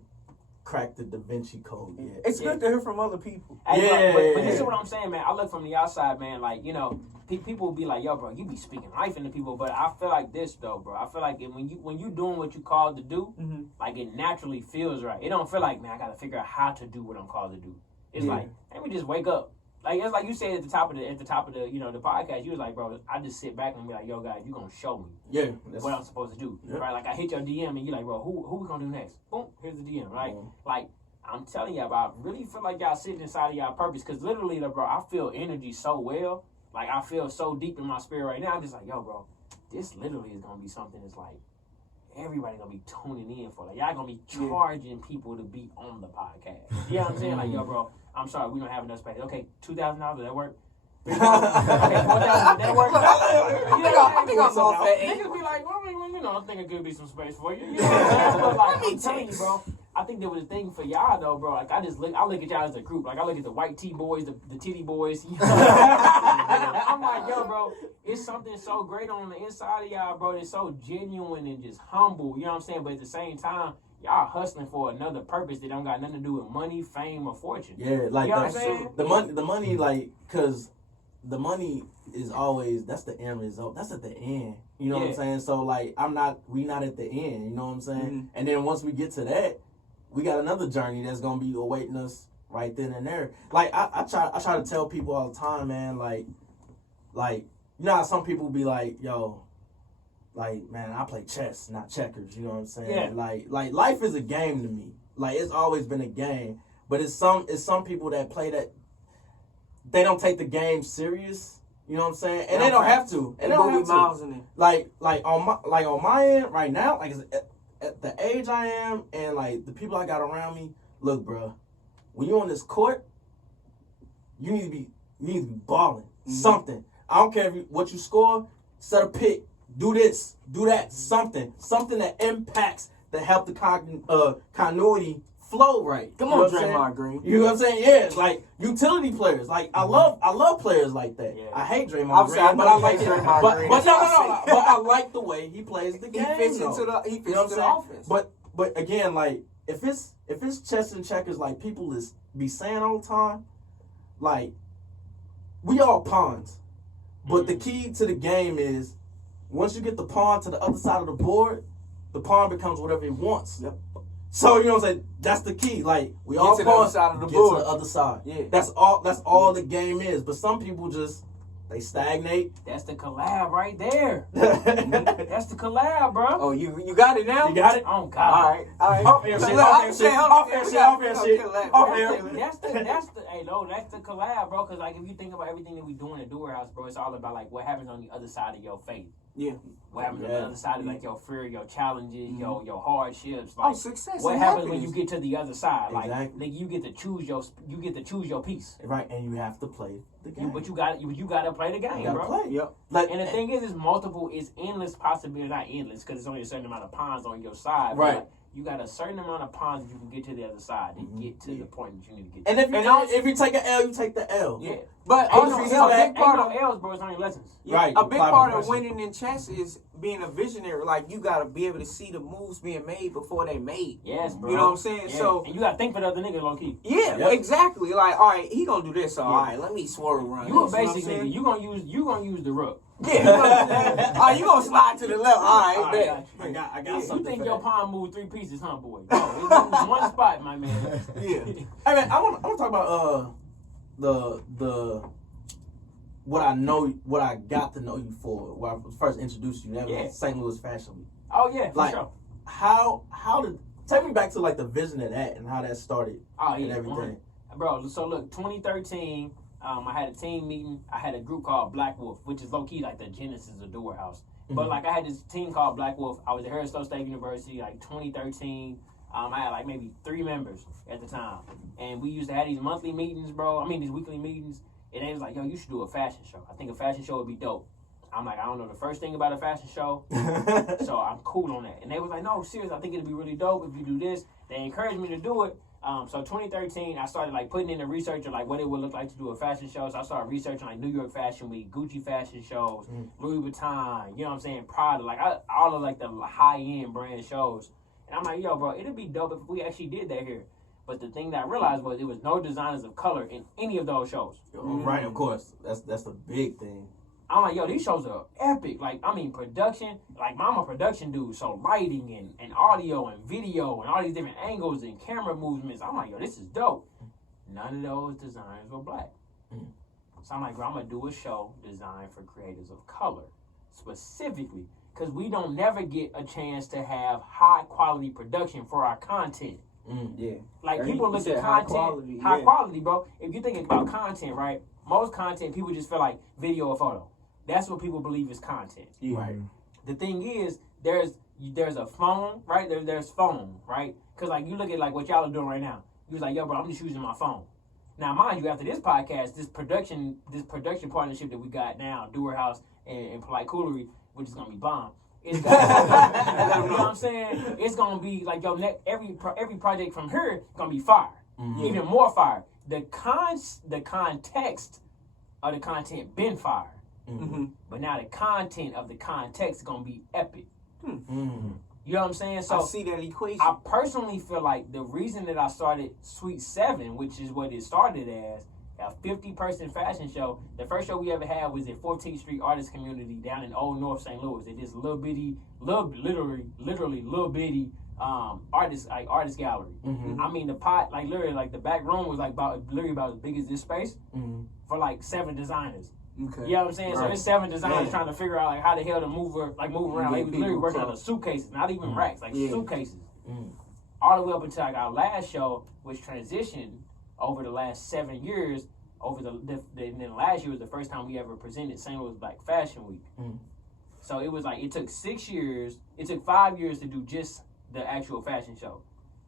cracked the Da Vinci Code yet. It's good to hear from other people. Hey, but this is what I'm saying, man. I look from the outside, man. Like, you know, people will be like, yo, bro, you be speaking life into people. But I feel like this, though, bro. I feel like when you doing what you called to do, like, it naturally feels right. It don't feel like, man, I got to figure out how to do what I'm called to do. It's like, let me just wake up. Like, it's like you said at the top of the you know, the podcast, you was like, bro, I just sit back and be like, yo, guys, you going to show me what I'm supposed to do. Right? Like, I hit your DM and you're like, bro, who we going to do next? Boom, here's the DM, right? Like, I'm telling y'all, bro, I really feel like y'all sitting inside of y'all purpose because literally, bro, I feel energy so well. Like, I feel so deep in my spirit right now. I'm just like, yo, bro, this literally is going to be something that's like, everybody going to be tuning in for. Like, y'all going to be charging people to be on the podcast. You know what I'm saying? Like, yo, bro, I'm sorry, we don't have enough space. Okay, $2,000, does that work? Okay, $4,000, that work? I think I'm off that. Niggas be like, well, you know, I think it could be some space for you. You know what I'm saying? But, like, I'm telling you, bro, I think there was a thing for y'all, though, bro. Like, I look at y'all as a group. Like, I look at the white T boys, the titty boys. You know? I'm like, yo, bro, it's something so great on the inside of y'all, bro. It's so genuine and just humble. You know what I'm saying? But at the same time, y'all hustling for another purpose that don't got nothing to do with money, fame, or fortune. Yeah, like you know what I'm saying? The money, like, cause the money is always that's the end result. That's at the end. You know what I'm saying? So like, we not at the end. You know what I'm saying? And then once we get to that, we got another journey that's gonna be awaiting us right then and there. Like I try to tell people all the time, man. Like you know how some people be like, yo. Like, man, I play chess, not checkers, you know what I'm saying? Yeah. Like life is a game to me. Like, it's always been a game. But it's some people that play that, they don't take the game serious, you know what I'm saying? And they don't have to. And they don't have to. Like on my end right now, like at the age I am and like the people I got around me, look, bro, when you're on this court, you need to be balling. Something. I don't care what you score, set a pick. Do this, do that, something that impacts, that help the continuity flow right. Come on, Draymond Green. You know what I'm saying? Yeah, like utility players. Like I love players like that. Yeah. I hate Draymond Green, but I like Draymond Green. But no. But I like the way he plays the game. He fits into the offense. But again, like if it's chess and checkers, like people be saying all the time, like we all pawns. But the key to the game is, once you get the pawn to the other side of the board, the pawn becomes whatever it wants. Yep. So you know what I'm saying? That's the key. Like we all get to the other side of the board. Get to the other side. Yeah. That's all the game is. But some people just they stagnate. That's the collab right there. That's the collab, bro. Oh, you got it now? You got it? Oh God. All right. Off air shit. That's the collab, bro. Because like if you think about everything that we do in the Doer house, bro, it's all about like what happens on the other side of your faith. Yeah. What happens on the other side is like your fear, your challenges, your hardships. Oh, Like, success. what and happens happiness. when you get to the other side? Like, Exactly. you get to choose your piece. Right, and you have to play the game. But you got to play the game, You gotta bro. play. Yep. Like, And the thing is multiple, it's endless possibilities. Not endless, because it's only a certain amount of pawns on your side. Right. But like, you got a certain amount of pawns that you can get to the other side to get to the point that you need to get to. And if you take an L, you take the L. Yeah. But Ain't also, no- a big part no of L's, bro. It's only lessons. Right. a big Apply part of pressure. winning in chess is being a visionary. Like, you gotta be able to see the moves being made before they made. Yes, bro. You know what I'm saying? Yeah. So and you got to think for the other nigga, low key. yeah, Yep. exactly. Like, all right, he gonna do this. So all right, let me swerve around. You a this, know what I'm basic saying? nigga. You gonna use the rook. Yeah. You know what I'm saying? All right, you gonna slide to the left. All right, All bet. right, I got You something think for your that. pawn moved 3 pieces, huh, boy? No, it moves one spot, my man. Yeah. Hey man, I want to talk about the what I got to know you for. When I first introduced you, that was St. Louis Fashion Week. Oh yeah, for Like, sure. How did take me back to like the vision of that and how that started Oh and yeah, everything. bro. So look, 2013. I had a team meeting. I had a group called Black Wolf, which is low key like the genesis of Doer House. But like I had this team called Black Wolf. I was at Harrisville State University, like 2013. I had like maybe 3 members at the time, and we used to have these monthly meetings, bro. I mean these weekly meetings, and they was like, "Yo, you should do a fashion show. I think a fashion show would be dope." I'm like, I don't know the first thing about a fashion show, so I'm cool on that. And they was like, "No, seriously, I think it'd be really dope if you do this." They encouraged me to do it. So 2013, I started like putting in the research of like what it would look like to do a fashion show. So I started researching like New York Fashion Week, Gucci fashion shows, Louis Vuitton, you know what I'm saying, Prada, like all of like the high end brand shows. And I'm like, yo, bro, it'd be dope if we actually did that here. But the thing that I realized was there was no designers of color in any of those shows. Right, of course. That's the big thing. I'm like, yo, these shows are epic. Like, I mean, production, like, I'm a production dude, so lighting and audio and video and all these different angles and camera movements. I'm like, yo, this is dope. None of those designers were black. So I'm like, bro, I'm going to do a show designed for creators of color, specifically, because we don't never get a chance to have high-quality production for our content. Yeah. Like, people look at high content, quality, high quality, bro. If you're thinking about content, right, most content, people just feel like video or photo. That's what people believe is content. Yeah. Right. The thing is, there's a phone, right? There's phone, right? Because, like, you look at, like, what y'all are doing right now. You was like, yo, bro, I'm just using my phone. Now, mind you, after this podcast, this production partnership that we got now, Doer House and Polite COOLERY, which is going to be bomb. It's gonna, you know what I'm saying? It's going to be, like, yo, every project from here going to be fire. Even more fire. The context of the content been fire. But now the content of the context is gonna be epic. You know what I'm saying? So I see that equation. I personally feel like the reason that I started Sweet 7, which is what it started as, a 50-person fashion show. The first show we ever had was at 14th Street Artist Community down in Old North St. Louis. It is literally little bitty artist gallery. I mean the pot, like literally, like the back room was like about as big as this space for like 7 designers. Okay. You know what I'm saying? Right. So there's 7 designers Yeah. trying to figure out like how the hell to move around. They was literally working on the suitcases, not even racks, like suitcases. All the way up until like our last show, which transitioned over the last 7 years. Then last year was the first time we ever presented St. Louis Black Fashion Week. So it was like it took 6 years. It took 5 years to do just the actual fashion show.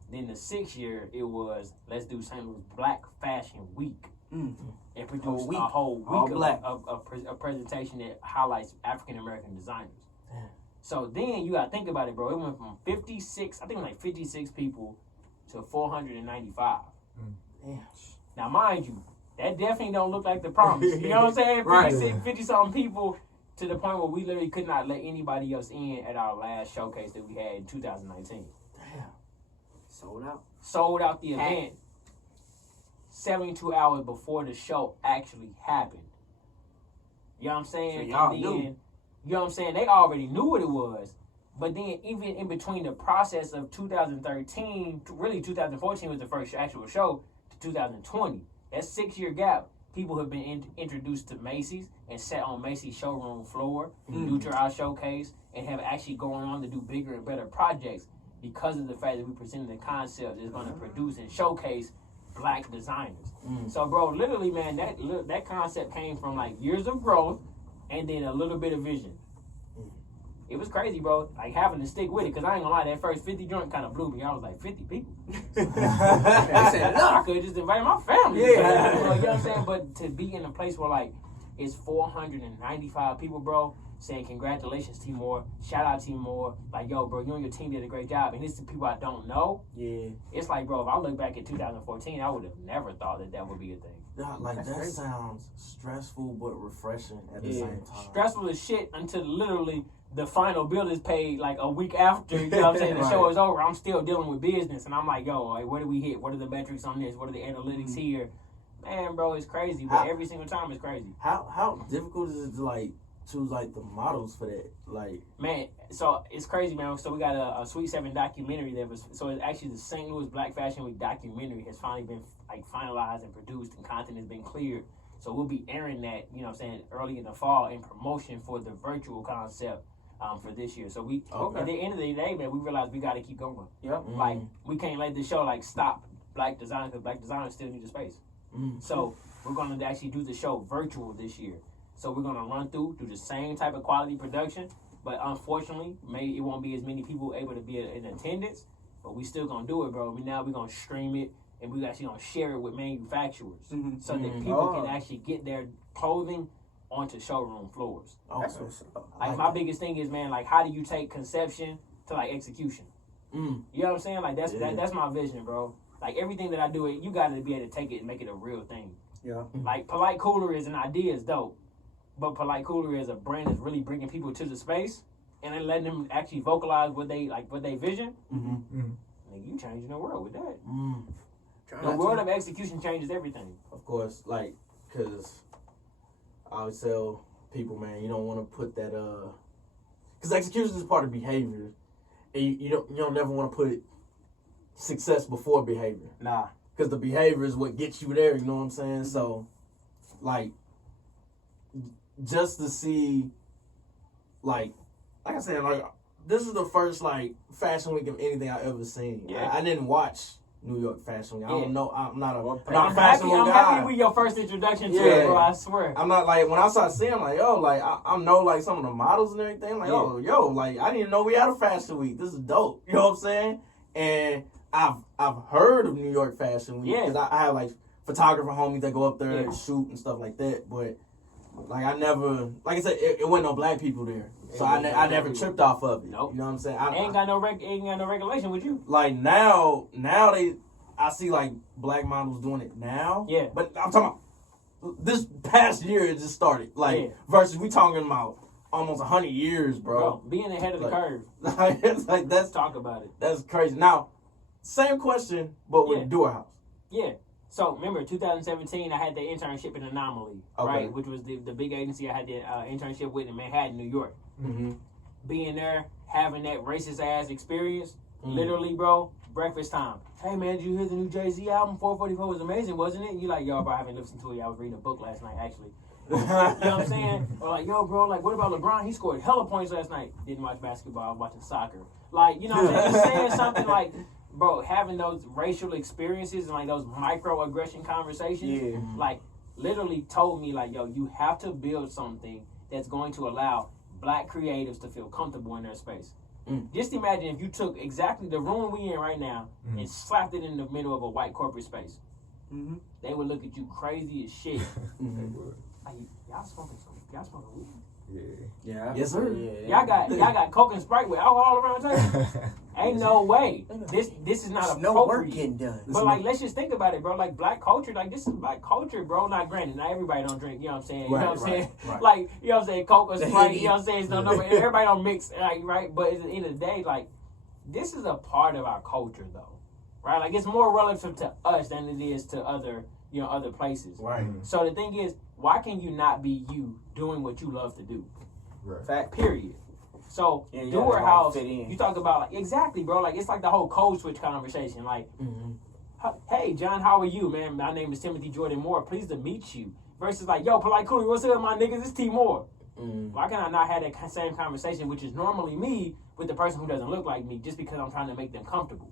Then the 6th year it was let's do St. Louis Black Fashion Week. And produce a whole week of presentation that highlights African American designers. So then you gotta think about it, bro. It went from 56 people to 495. Now, mind you, that definitely don't look like the promise. You know what I'm saying? Right. 50-something people to the point where we literally could not let anybody else in at our last showcase that we had in 2019. Damn. Sold out the event 72 hours before the show actually happened. You know what I'm saying? So y'all And knew. then, you know what I'm saying? They already knew what it was. But then even in between the process of 2013, really 2014 was the first actual show, to 2020, that 6-year gap, people have been introduced to Macy's and sat on Macy's showroom floor, due to our showcase, and have actually gone on to do bigger and better projects because of the fact that we presented the concept is going to produce and showcase Black designers. So, bro, literally, man, that concept came from like years of growth and then a little bit of vision. it was crazy, bro. Like having to stick with it, cause I ain't gonna lie, that first 50 joint kind of blew me. I was like, 50 people. I said, no, I could just invite my family. Yeah. You know what I'm saying? But to be in a place where like it's 495 people, bro, saying congratulations, Tmoore. Shout out, Tmoore. Like, yo, bro, you and your team did a great job. And it's the people I don't know. Yeah. It's like, bro, if I look back at 2014, I would have never thought that would be a thing. Like That's that crazy. sounds stressful but refreshing at the same time. Stressful as shit until literally the final bill is paid like a week after, you know what I'm saying, the Right. show is over. I'm still dealing with business, and I'm like, yo, like, where do we hit? What are the metrics on this? What are the analytics here? Man, bro, it's crazy, but every single time it's crazy. How difficult is it to like choose like the models for that? Like, Man, so it's crazy, man. So we got a Sweet 7 documentary that was, so it's actually the St. Louis Black Fashion Week documentary has finally been like finalized and produced, and content has been cleared. So we'll be airing that, you know what I'm saying, early in the fall in promotion for the virtual concept for this year. So we, at the end of the day, man, we realized we got to keep going. Yep. Like, we can't let this show like stop black design, because black designers still need a space. So we're going to actually do the show virtual this year. So we're going to run do the same type of quality production, but unfortunately, maybe it won't be as many people able to be in attendance, but we still going to do it, bro. Now we're going to stream it, and we're actually going to share it with manufacturers so that people can actually get their clothing onto showroom floors. That's what's up. Like, my biggest thing is, man, like, how do you take conception to, like, execution? You know what I'm saying? Like, that's my vision, bro. Like, everything that I do, you got to be able to take it and make it a real thing. Yeah. Like, Polite COOLERY as an idea is dope, but Polite COOLERY as a brand is really bringing people to the space and then letting them actually vocalize what they vision. Nigga, you changing the world with that. The world of execution changes everything. Of course, like, cause I always tell people, man, you don't want to put that cause execution is part of behavior, and you don't never want to put success before behavior. Nah. Cause the behavior is what gets you there. You know what I'm saying? So, like, just to see, like I said, like, this is the first like fashion week of anything I've ever seen. Yeah. I didn't watch New York Fashion Week. I don't know. I'm not a I'm fashion happy, week I'm guy. happy with your first introduction to Yeah. it, bro. I swear. I'm not like, when I started seeing, I'm like, yo, like I know like some of the models and everything. I'm like, yo, like I didn't even know we had a fashion week. This is dope. You know what I'm saying? And I've heard of New York Fashion Week because I have like photographer homies that go up there and shoot and stuff like that. But like I never, like I said, it wasn't no black people there, so I never tripped off of it. Nope. You know what I'm saying? Ain't got no regulation with you. Like now I see like black models doing it now. Yeah. But I'm talking about this past year it just started. Like versus we talking about almost 100 years, bro. Being ahead of the curve. Like it's like Let's talk about it. that's crazy. Now, same question, but with Doer House. Yeah. So remember, 2017, I had the internship in Anomaly, right? Which was the big agency I had the internship with in Manhattan, New York. Being there, having that racist ass experience, literally, bro. Breakfast time. Hey man, did you hear the new Jay-Z album? 444 was amazing, wasn't it? You like, yo, bro, I haven't listened to it. I was reading a book last night, actually. You know what I'm saying? Or like, yo, bro, like, what about LeBron? He scored hella points last night. Didn't watch basketball. I was watching soccer. Like, you know what I'm saying? Just saying something like, bro, having those racial experiences and like those microaggression conversations, like, literally told me, like, yo, you have to build something that's going to allow black creatives to feel comfortable in their space. Just imagine if you took exactly the room we in right now and slapped it in the middle of a white corporate space. They would look at you crazy as shit. Like, y'all smoking weed? Yeah. Yes, sir. Y'all got Coke and Sprite with alcohol around the table? Ain't no way. This is not There's appropriate. no work getting done. But like, let's just think about it, bro. Like, black culture, like, this is black culture, bro. Not granted, not everybody don't drink. You know what I'm saying? You know what I'm saying? Like, you know what I'm saying? Coke or Sprite. You know what I'm saying? No, everybody don't mix, like, right? But at the end of the day, like, this is a part of our culture, though, right? Like, it's more relative to us than it is to other places. Right. So the thing is, why can you not be you doing what you love to do? Fact. Period. So, Doer House, you talk about, like, exactly, bro. Like, it's like the whole code switch conversation. Like, hey, John, how are you, man? My name is Timothy Jordan Moore. Pleased to meet you. Versus like, yo, Polite COOLERY, what's up, my niggas? It's Tmoore. Why can I not have that same conversation, which is normally me, with the person who doesn't look like me, just because I'm trying to make them comfortable?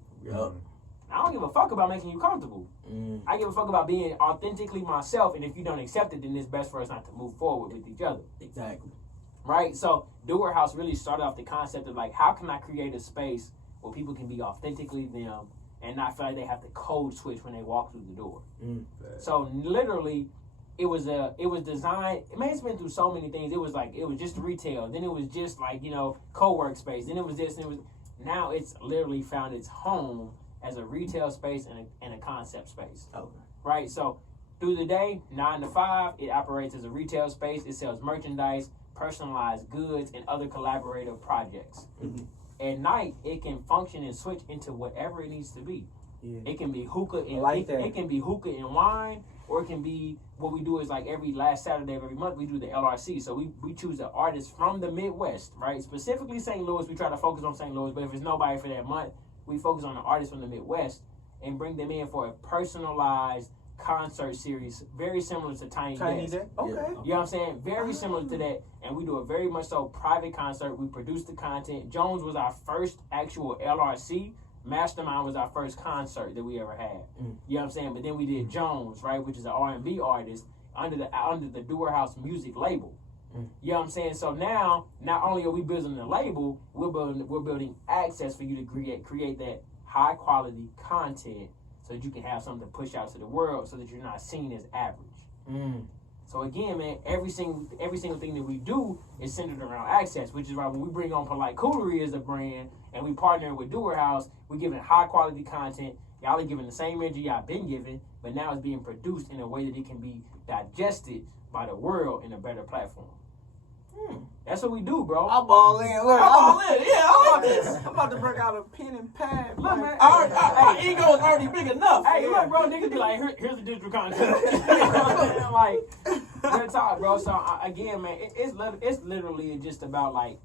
I don't give a fuck about making you comfortable. I give a fuck about being authentically myself, and if you don't accept it, then it's best for us not to move forward with each other. Exactly. right? So Doer House really started off the concept of like, how can I create a space where people can be authentically them and not feel like they have to code switch when they walk through the door. So literally, it was designed. Man, it's been through so many things. It was just retail. Then it was just like, you know, co-work space. Then it was this. And it was now it's literally found its home as a retail space and a concept space. Okay. Right. So through the day, 9 to 5, it operates as a retail space. It sells merchandise, personalized goods, and other collaborative projects. At night, it can function and switch into whatever it needs to be. Yeah. It can be hookah and it can be hookah and wine, or it can be what we do is like every last Saturday of every month we do the LRC. So we choose an artist from the Midwest, right? Specifically St. Louis. We try to focus on St. Louis, but if there's nobody for that month, we focus on the artists from the Midwest and bring them in for a personalized concert series, very similar to Tiny Desk. Okay. You know what I'm saying? Very similar to that. And we do a very much so private concert. We produce the content. Jones was our first actual LRC. Mastermind was our first concert that we ever had. You know what I'm saying? But then we did Jones, right, which is an R&B artist under the Doer House music label. You know what I'm saying? So now, not only are we building the label, we're building access for you to create that high quality content so that you can have something to push out to the world so that you're not seen as average. So again, man, every single thing that we do is centered around access, which is why when we bring on like COOLERY as a brand and we partner with Doer House, we're giving high quality content. Y'all are giving the same energy y'all been giving, but now it's being produced in a way that it can be digested by the world in a better platform. That's what we do, bro. I'm all in. Look, I'm all in. Yeah, I like this. I'm about to break out a pen and pad. Look, man. Our ego is already big enough. Hey, look, bro, niggas be like, here's the digital content. You know what I'm saying? Like, real talk, bro. So, again, man, it's literally just about, like,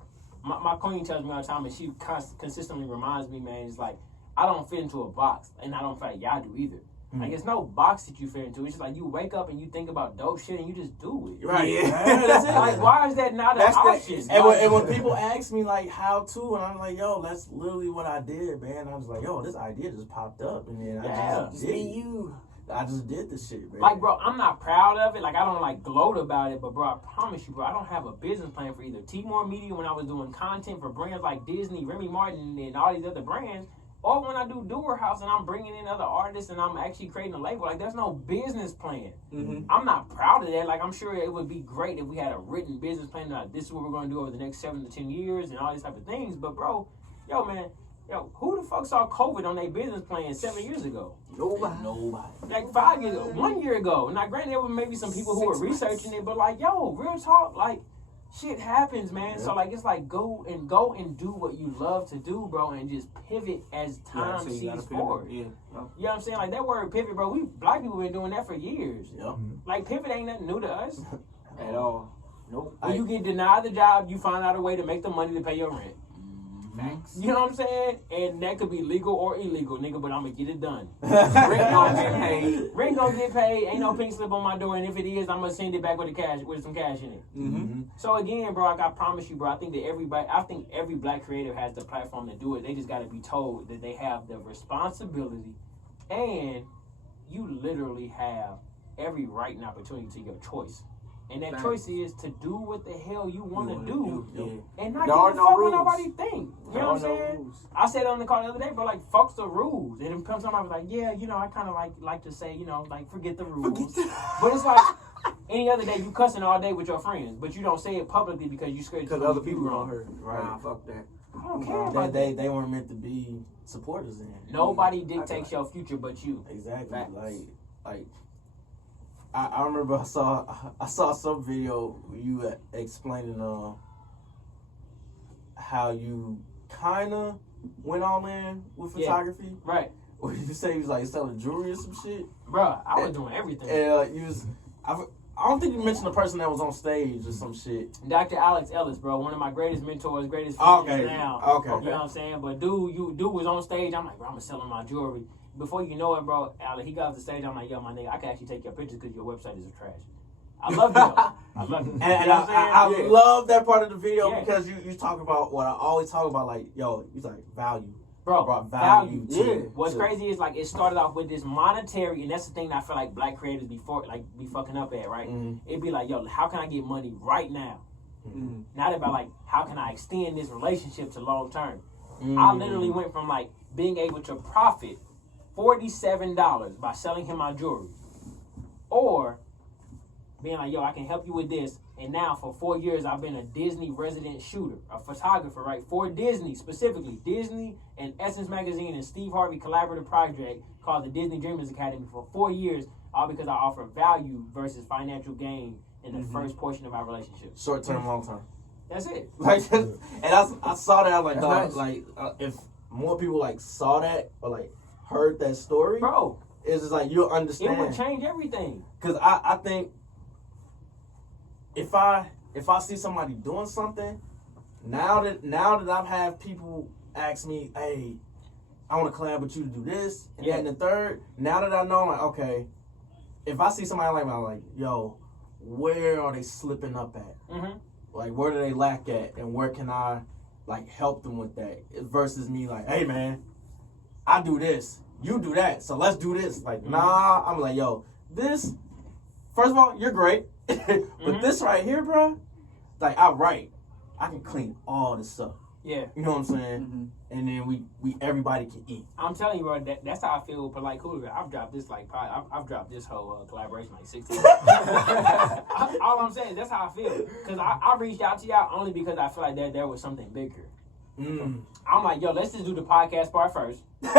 my queen tells me all the time, and she consistently reminds me, man, it's like, I don't fit into a box, and I don't feel like y'all do either. Like, it's no box that you fit into. It's just like you wake up and you think about dope shit and you just do it. Right. Yeah. That's it. Like, why is that not an option? And when people ask me, like, how to, and I'm like, yo, that's literally what I did, man. I was like, yo, this idea just popped up. And then I just did the shit, man. Like, bro, I'm not proud of it. Like, I don't, like, gloat about it. But, bro, I promise you, bro, I don't have a business plan for either Tmoore Media when I was doing content for brands like Disney, Remy Martin, and all these other brands. Or when I do Doer House and I'm bringing in other artists and I'm actually creating a label, like there's no business plan. I'm not proud of that. Like I'm sure it would be great if we had a written business plan. Like this is what we're going to do over the next 7 to 10 years and all these type of things. But bro, who the fuck saw COVID on their business plan 7 years ago? Nobody. Like 5 years ago, 1 year ago. Now granted, there were maybe some people who were researching it, but like real talk, like. Shit happens, man. Yeah. So like it's like go and do what you love to do, bro, and just pivot as time sees forward. Yeah. You know what I'm saying? Like that word pivot, bro. We black people been doing that for years. Yep. Like pivot ain't nothing new to us at all. Nope. When you get denied the job, you find out a way to make the money to pay your rent. Thanks. You know what I'm saying? And that could be legal or illegal, nigga, but I'm gonna get it done. Rent gonna get paid. Rent gonna get paid. Ain't no pink slip on my door, and if it is, I'm gonna send it back with some cash in it. So again, bro, like I promise you, bro, I think every black creative has the platform to do it. They just gotta be told that they have the responsibility, and you literally have every right and opportunity to your choice. And that choice is to do what the hell you want to do, and not give a fuck what nobody think. You know what I'm saying? I said on the call the other day, bro, like fuck the rules. And then comes somebody was like, yeah, you know, I kind of like to say, you know, like forget the rules. But it's like any other day you cussing all day with your friends, but you don't say it publicly because you scared because other people don't hear. Right? Nah, fuck that. I don't care about that. They weren't meant to be supporters in. Nobody dictates your future but you. Exactly. Like. I remember I saw some video where you explaining how you kind of went all in with photography. Yeah, right. Or you say you was like selling jewelry or some shit. Bruh, I was doing everything. I don't think you mentioned the person that was on stage or some shit. Dr. Alex Ellis, bro, one of my greatest mentors, greatest friends now. Okay. You know what I'm saying? But dude was on stage. I'm like, bro, I'm selling my jewelry. Before you know it, bro, Alex, he got off the stage. I'm like, yo, my nigga, I can actually take your pictures because your website is trash. I love you, though. I love you. And I love that part of the video because you talk about what I always talk about, like, yo, it's like value. Bro, brought value to What's crazy is, like, it started off with this monetary, and that's the thing that I feel like black creators be fucking up at, right? It'd be like, yo, how can I get money right now? Not about like how can I extend this relationship to long term. I literally went from like being able to profit $47 by selling him my jewelry, or being like, yo, I can help you with this. And now for 4 years, I've been a Disney resident shooter, a photographer, right? For Disney, specifically. Disney and Essence Magazine and Steve Harvey collaborative project called the Disney Dreamers Academy for 4 years, all because I offer value versus financial gain in the first portion of our relationship. Short term, long term. That's it. Like, and I saw that. I was like, That's dog, nice. like if more people like saw that or like heard that story, Bro, it's just like you'll understand. it would change everything. Cause I think if I see somebody doing something, now that I've had people ask me, hey, I want to collab with you to do this and that and the third. Now that I know, I'm like, okay, if I see somebody like, I'm like, yo, where are they slipping up at? Like, where do they lack at, and where can I like help them with that? Versus me like, hey man, I do this, you do that, so let's do this. Like, nah, I'm like, yo, this. First of all, you're great, but this right here, bro, like I can clean all this up. Yeah. You know what I'm saying? And then we everybody can eat. I'm telling you, bro, that's how I feel with Polite Coolery. I've dropped this like I've dropped this whole collaboration like 16 times. All I'm saying is that's how I feel. Because I reached out to y'all only because I feel like there was something bigger. I'm like, yo, let's just do the podcast part first. That's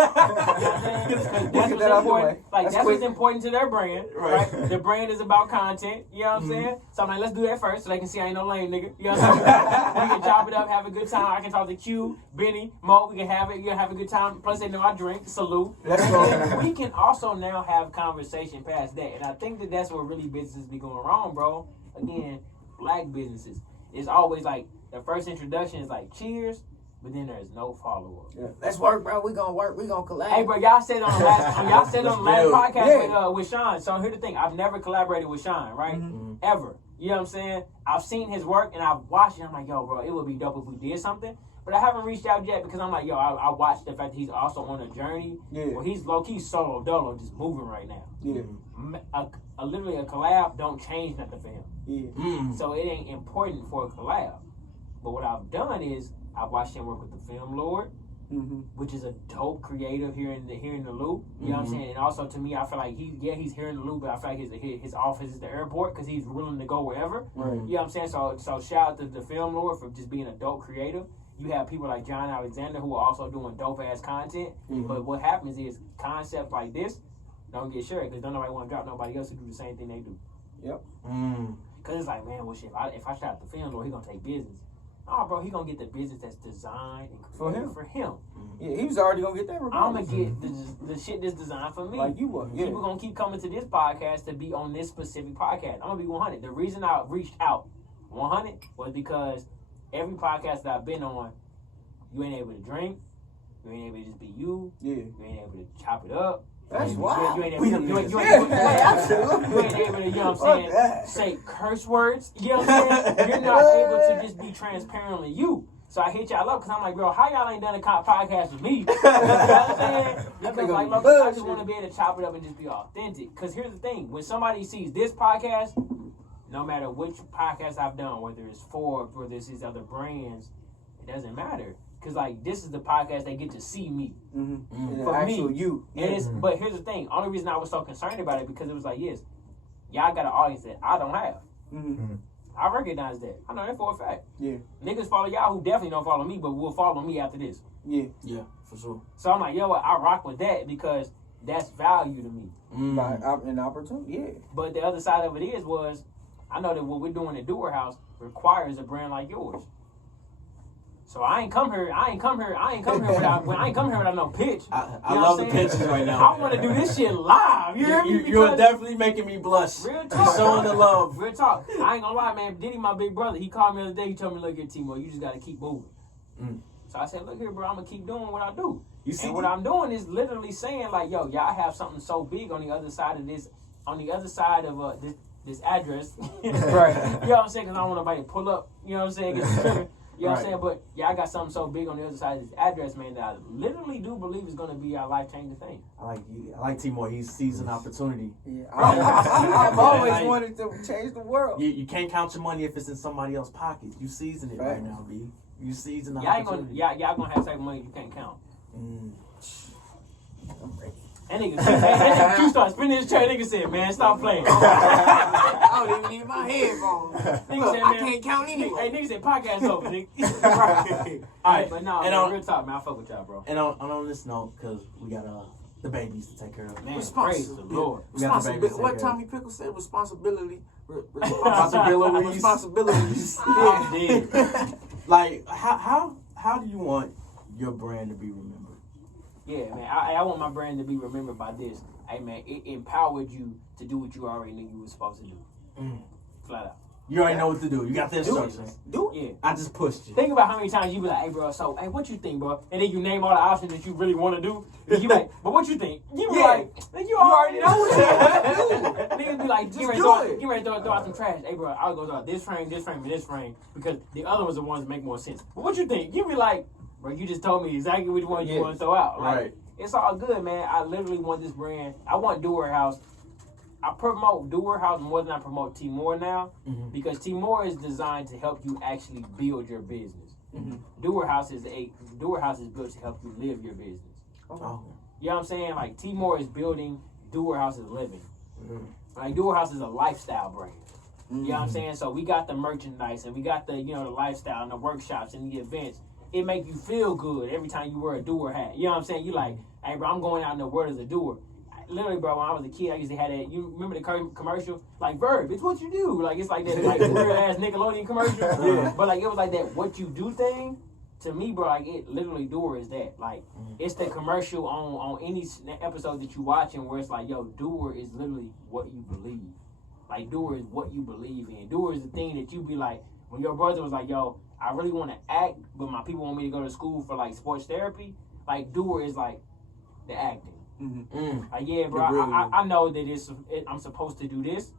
what's important. Like that's what's important to their brand, right? The brand is about content. You know what I'm saying? So I'm like, let's do that first, so they can see I ain't no lame nigga. You know what I'm saying? We can chop it up, have a good time. I can talk to Q, Benny, Mo. We can have it. You can have a good time. Plus, they know I drink. Salute. Let's And go. then we can also now have conversation past that, and I think that's where really businesses be going wrong, bro. Again, black businesses. It's always like the first introduction is like cheers. But then there's no follow up. Yeah. Let's work, bro. We gonna work. We gonna collab. Hey, bro, y'all said on the last podcast with Sean. So here's the thing: I've never collaborated with Sean, right? Ever. You know what I'm saying? I've seen his work and I've watched it. I'm like, yo, bro, it would be dope if we did something. But I haven't reached out yet because I'm like, yo, I watched the fact that he's also on a journey where he's low key solo dolo, just moving right now. Yeah. Literally a collab don't change nothing for him. Yeah. So it ain't important for a collab. But what I've done is I watched him work with the Film Lord, which is a dope creative here in the loop. You know what I'm saying? And also to me, I feel like he's here in the loop, but I feel like his office is the airport because he's willing to go wherever. Right. You know what I'm saying? So shout out to the Film Lord for just being a dope creative. You have people like John Alexander who are also doing dope ass content. But what happens is concepts like this don't get shared because don't nobody want to drop nobody else to do the same thing they do. Yep. Because it's like, man, well shit, if I shout out the Film Lord, he gonna take business. Oh, bro, he gonna get the business that's designed and created for him. Yeah, he was already gonna get that. I'm gonna get the shit that's designed for me. Like you were. Yeah. People gonna keep coming to this podcast to be on this specific podcast. I'm gonna be 100. The reason I reached out 100 was because every podcast that I've been on, you ain't able to drink, you ain't able to just be you, you ain't able to chop it up. That's wild. You ain't able to, you ain't able to, you know what I'm saying, say curse words. You know what I'm saying? You're not able to just be transparently you. So I hit y'all up because I'm like, bro, how y'all ain't done a podcast with me? You know what I'm saying? Because like, look, I just want to be able to chop it up and just be authentic. Because here's the thing. When somebody sees this podcast, no matter which podcast I've done, whether it's Forbes, whether it's these other brands, it doesn't matter. Because, like, this is the podcast they get to see me. For me. You. And it's, but here's the thing. Only reason I was so concerned about it because it was like, yes, y'all got an audience that I don't have. I recognize that. I know that for a fact. Yeah. Niggas follow y'all who definitely don't follow me, but will follow me after this. Yeah. Yeah, for sure. So I'm like, yo, I rock with that because that's value to me. An opportunity, yeah. But the other side of it was, I know that what we're doing at Doer House requires a brand like yours. So I ain't come here without no pitch. I love the pitches right now. I want to do this shit live. You hear me? You're definitely making me blush. Real talk. You're showing the love. Real talk. I ain't gonna lie, man. Diddy, my big brother, he called me the other day. He told me, look here, Tmoore, you just gotta keep moving. So I said, look here, bro, I'm gonna keep doing what I do. You see, and what I'm doing is literally saying, like, yo, y'all have something so big on the other side of this, this address. Right. You know what I'm saying? Because I don't want nobody to pull up. You know what I'm saying? Get the trigger. You You know what I'm saying? But yeah, I got something so big on the other side of this address, man, that I literally do believe is gonna be our life changing thing. I like Tmoore. He sees an opportunity. Yeah, I've always wanted to change the world. You can't count your money if it's in somebody else's pocket. You season it right now, B. You season the opportunity. Y'all gonna have type of money you can't count. Mm. I'm ready. That nigga, Q started spinning his chair. Nigga said, "Man, stop playing." I don't even need my headphones. Nigga said, I "Man, can't count anyway." Hey, nigga said, "Podcast over, nigga." All right, but no, and man, real talk, man. I fuck with y'all, bro. And on this note, because we got the babies to take care of. Man, praise the Lord. What Tommy Pickle said, responsibility. Responsibilities. I'm dead. Like, how do you want your brand to be remembered? Yeah, man. I want my brand to be remembered by this. Hey, man, it empowered you to do what you already knew you were supposed to do. Flat out. You already know what to do. You got the instructions. Do it. Yeah. I just pushed you. Think about how many times you be like, "Hey, bro, so, hey, what you think, bro?" And then you name all the options that you really want to do. And you like, "But what you think?" You be like, "You already know what you want to do." Niggas be like, "Get ready to throw out some trash." Hey, bro, I'll go throw this frame, and this frame, because the other ones are the ones that make more sense. But what you think? You be like, "Bro, you just told me exactly which one you want to throw out." Like, right. It's all good, man. I literally want this brand. I want Doer House. I promote Doer House more than I promote Tmoore now, because Tmoore is designed to help you actually build your business. Doer House is built to help you live your business. Oh. You know what I'm saying? Like, Tmoore is building, Doer House is living. Like, Doer House is a lifestyle brand. You know what I'm saying? So we got the merchandise and we got the, the lifestyle and the workshops and the events. It make you feel good every time you wear a Doer hat. You know what I'm saying? You like, "Hey, bro, I'm going out in the world as a doer." Literally, bro, when I was a kid, I used to have that. You remember the commercial? Like, "Verb, it's what you do." Like, it's like that, like, weird-ass Nickelodeon commercial. Yeah. But, like, it was like that what you do thing. To me, bro, like, it literally, Doer is that. Like, it's the commercial on any episode that you watching where it's like, yo, Doer is literally what you believe. Like, Doer is what you believe in. Doer is the thing that you be like, when your brother was like, "Yo, I really want to act, but my people want me to go to school for, like, sports therapy." Like, Doer is, like, the acting. Like, yeah, bro, I know that I'm supposed to do this,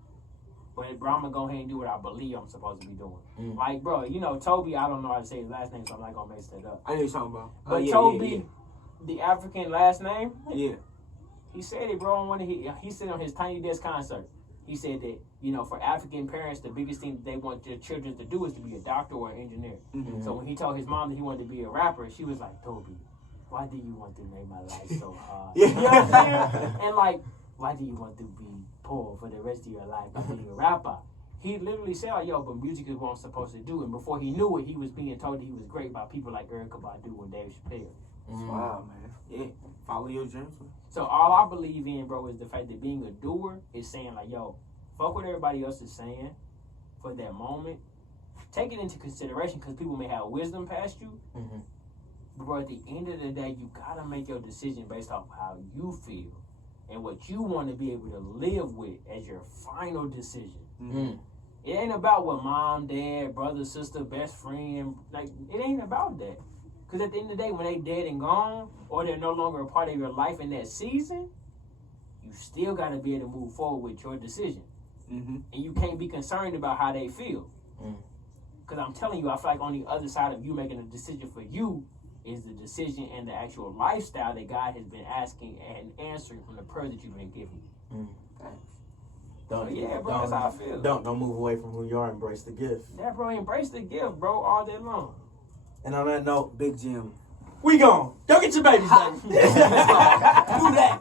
but, bro, I'm going to go ahead and do what I believe I'm supposed to be doing. Like, bro, Toby, I don't know how to say his last name, so I'm not going to mess that up. I know what you're talking about. But Toby, the African last name, yeah, he said it, bro, on one of he said on his Tiny Desk concert. He said that, for African parents, the biggest thing that they want their children to do is to be a doctor or an engineer. So when he told his mom that he wanted to be a rapper, she was like, "Toby, why do you want to make my life so hard?" You know what I'm saying? And like, "Why do you want to be poor for the rest of your life by being a rapper?" He literally said, like, "Yo, but music is what I'm supposed to do." And before he knew it, he was being told that he was great by people like Erykah Badu and Dave Chappelle. Wow, man. Yeah. Follow your dreams. So all I believe in, bro, is the fact that being a doer is saying, like, yo, fuck what everybody else is saying for that moment. Take it into consideration, because people may have wisdom past you. But, bro, at the end of the day, you got to make your decision based off how you feel and what you want to be able to live with as your final decision. It ain't about what mom, dad, brother, sister, best friend, like, it ain't about that. Because at the end of the day, when they dead and gone, or they're no longer a part of your life in that season, you still got to be able to move forward with your decision. And you can't be concerned about how they feel. Because I'm telling you, I feel like on the other side of you making a decision for you is the decision and the actual lifestyle that God has been asking and answering from the prayer that you've been given. Bro, that's how I feel. Don't move away from who you are. Embrace the gift. Yeah, bro, embrace the gift, bro, all day long. And on that note, Big Jim. we gone. Go get your babies, baby. Do that.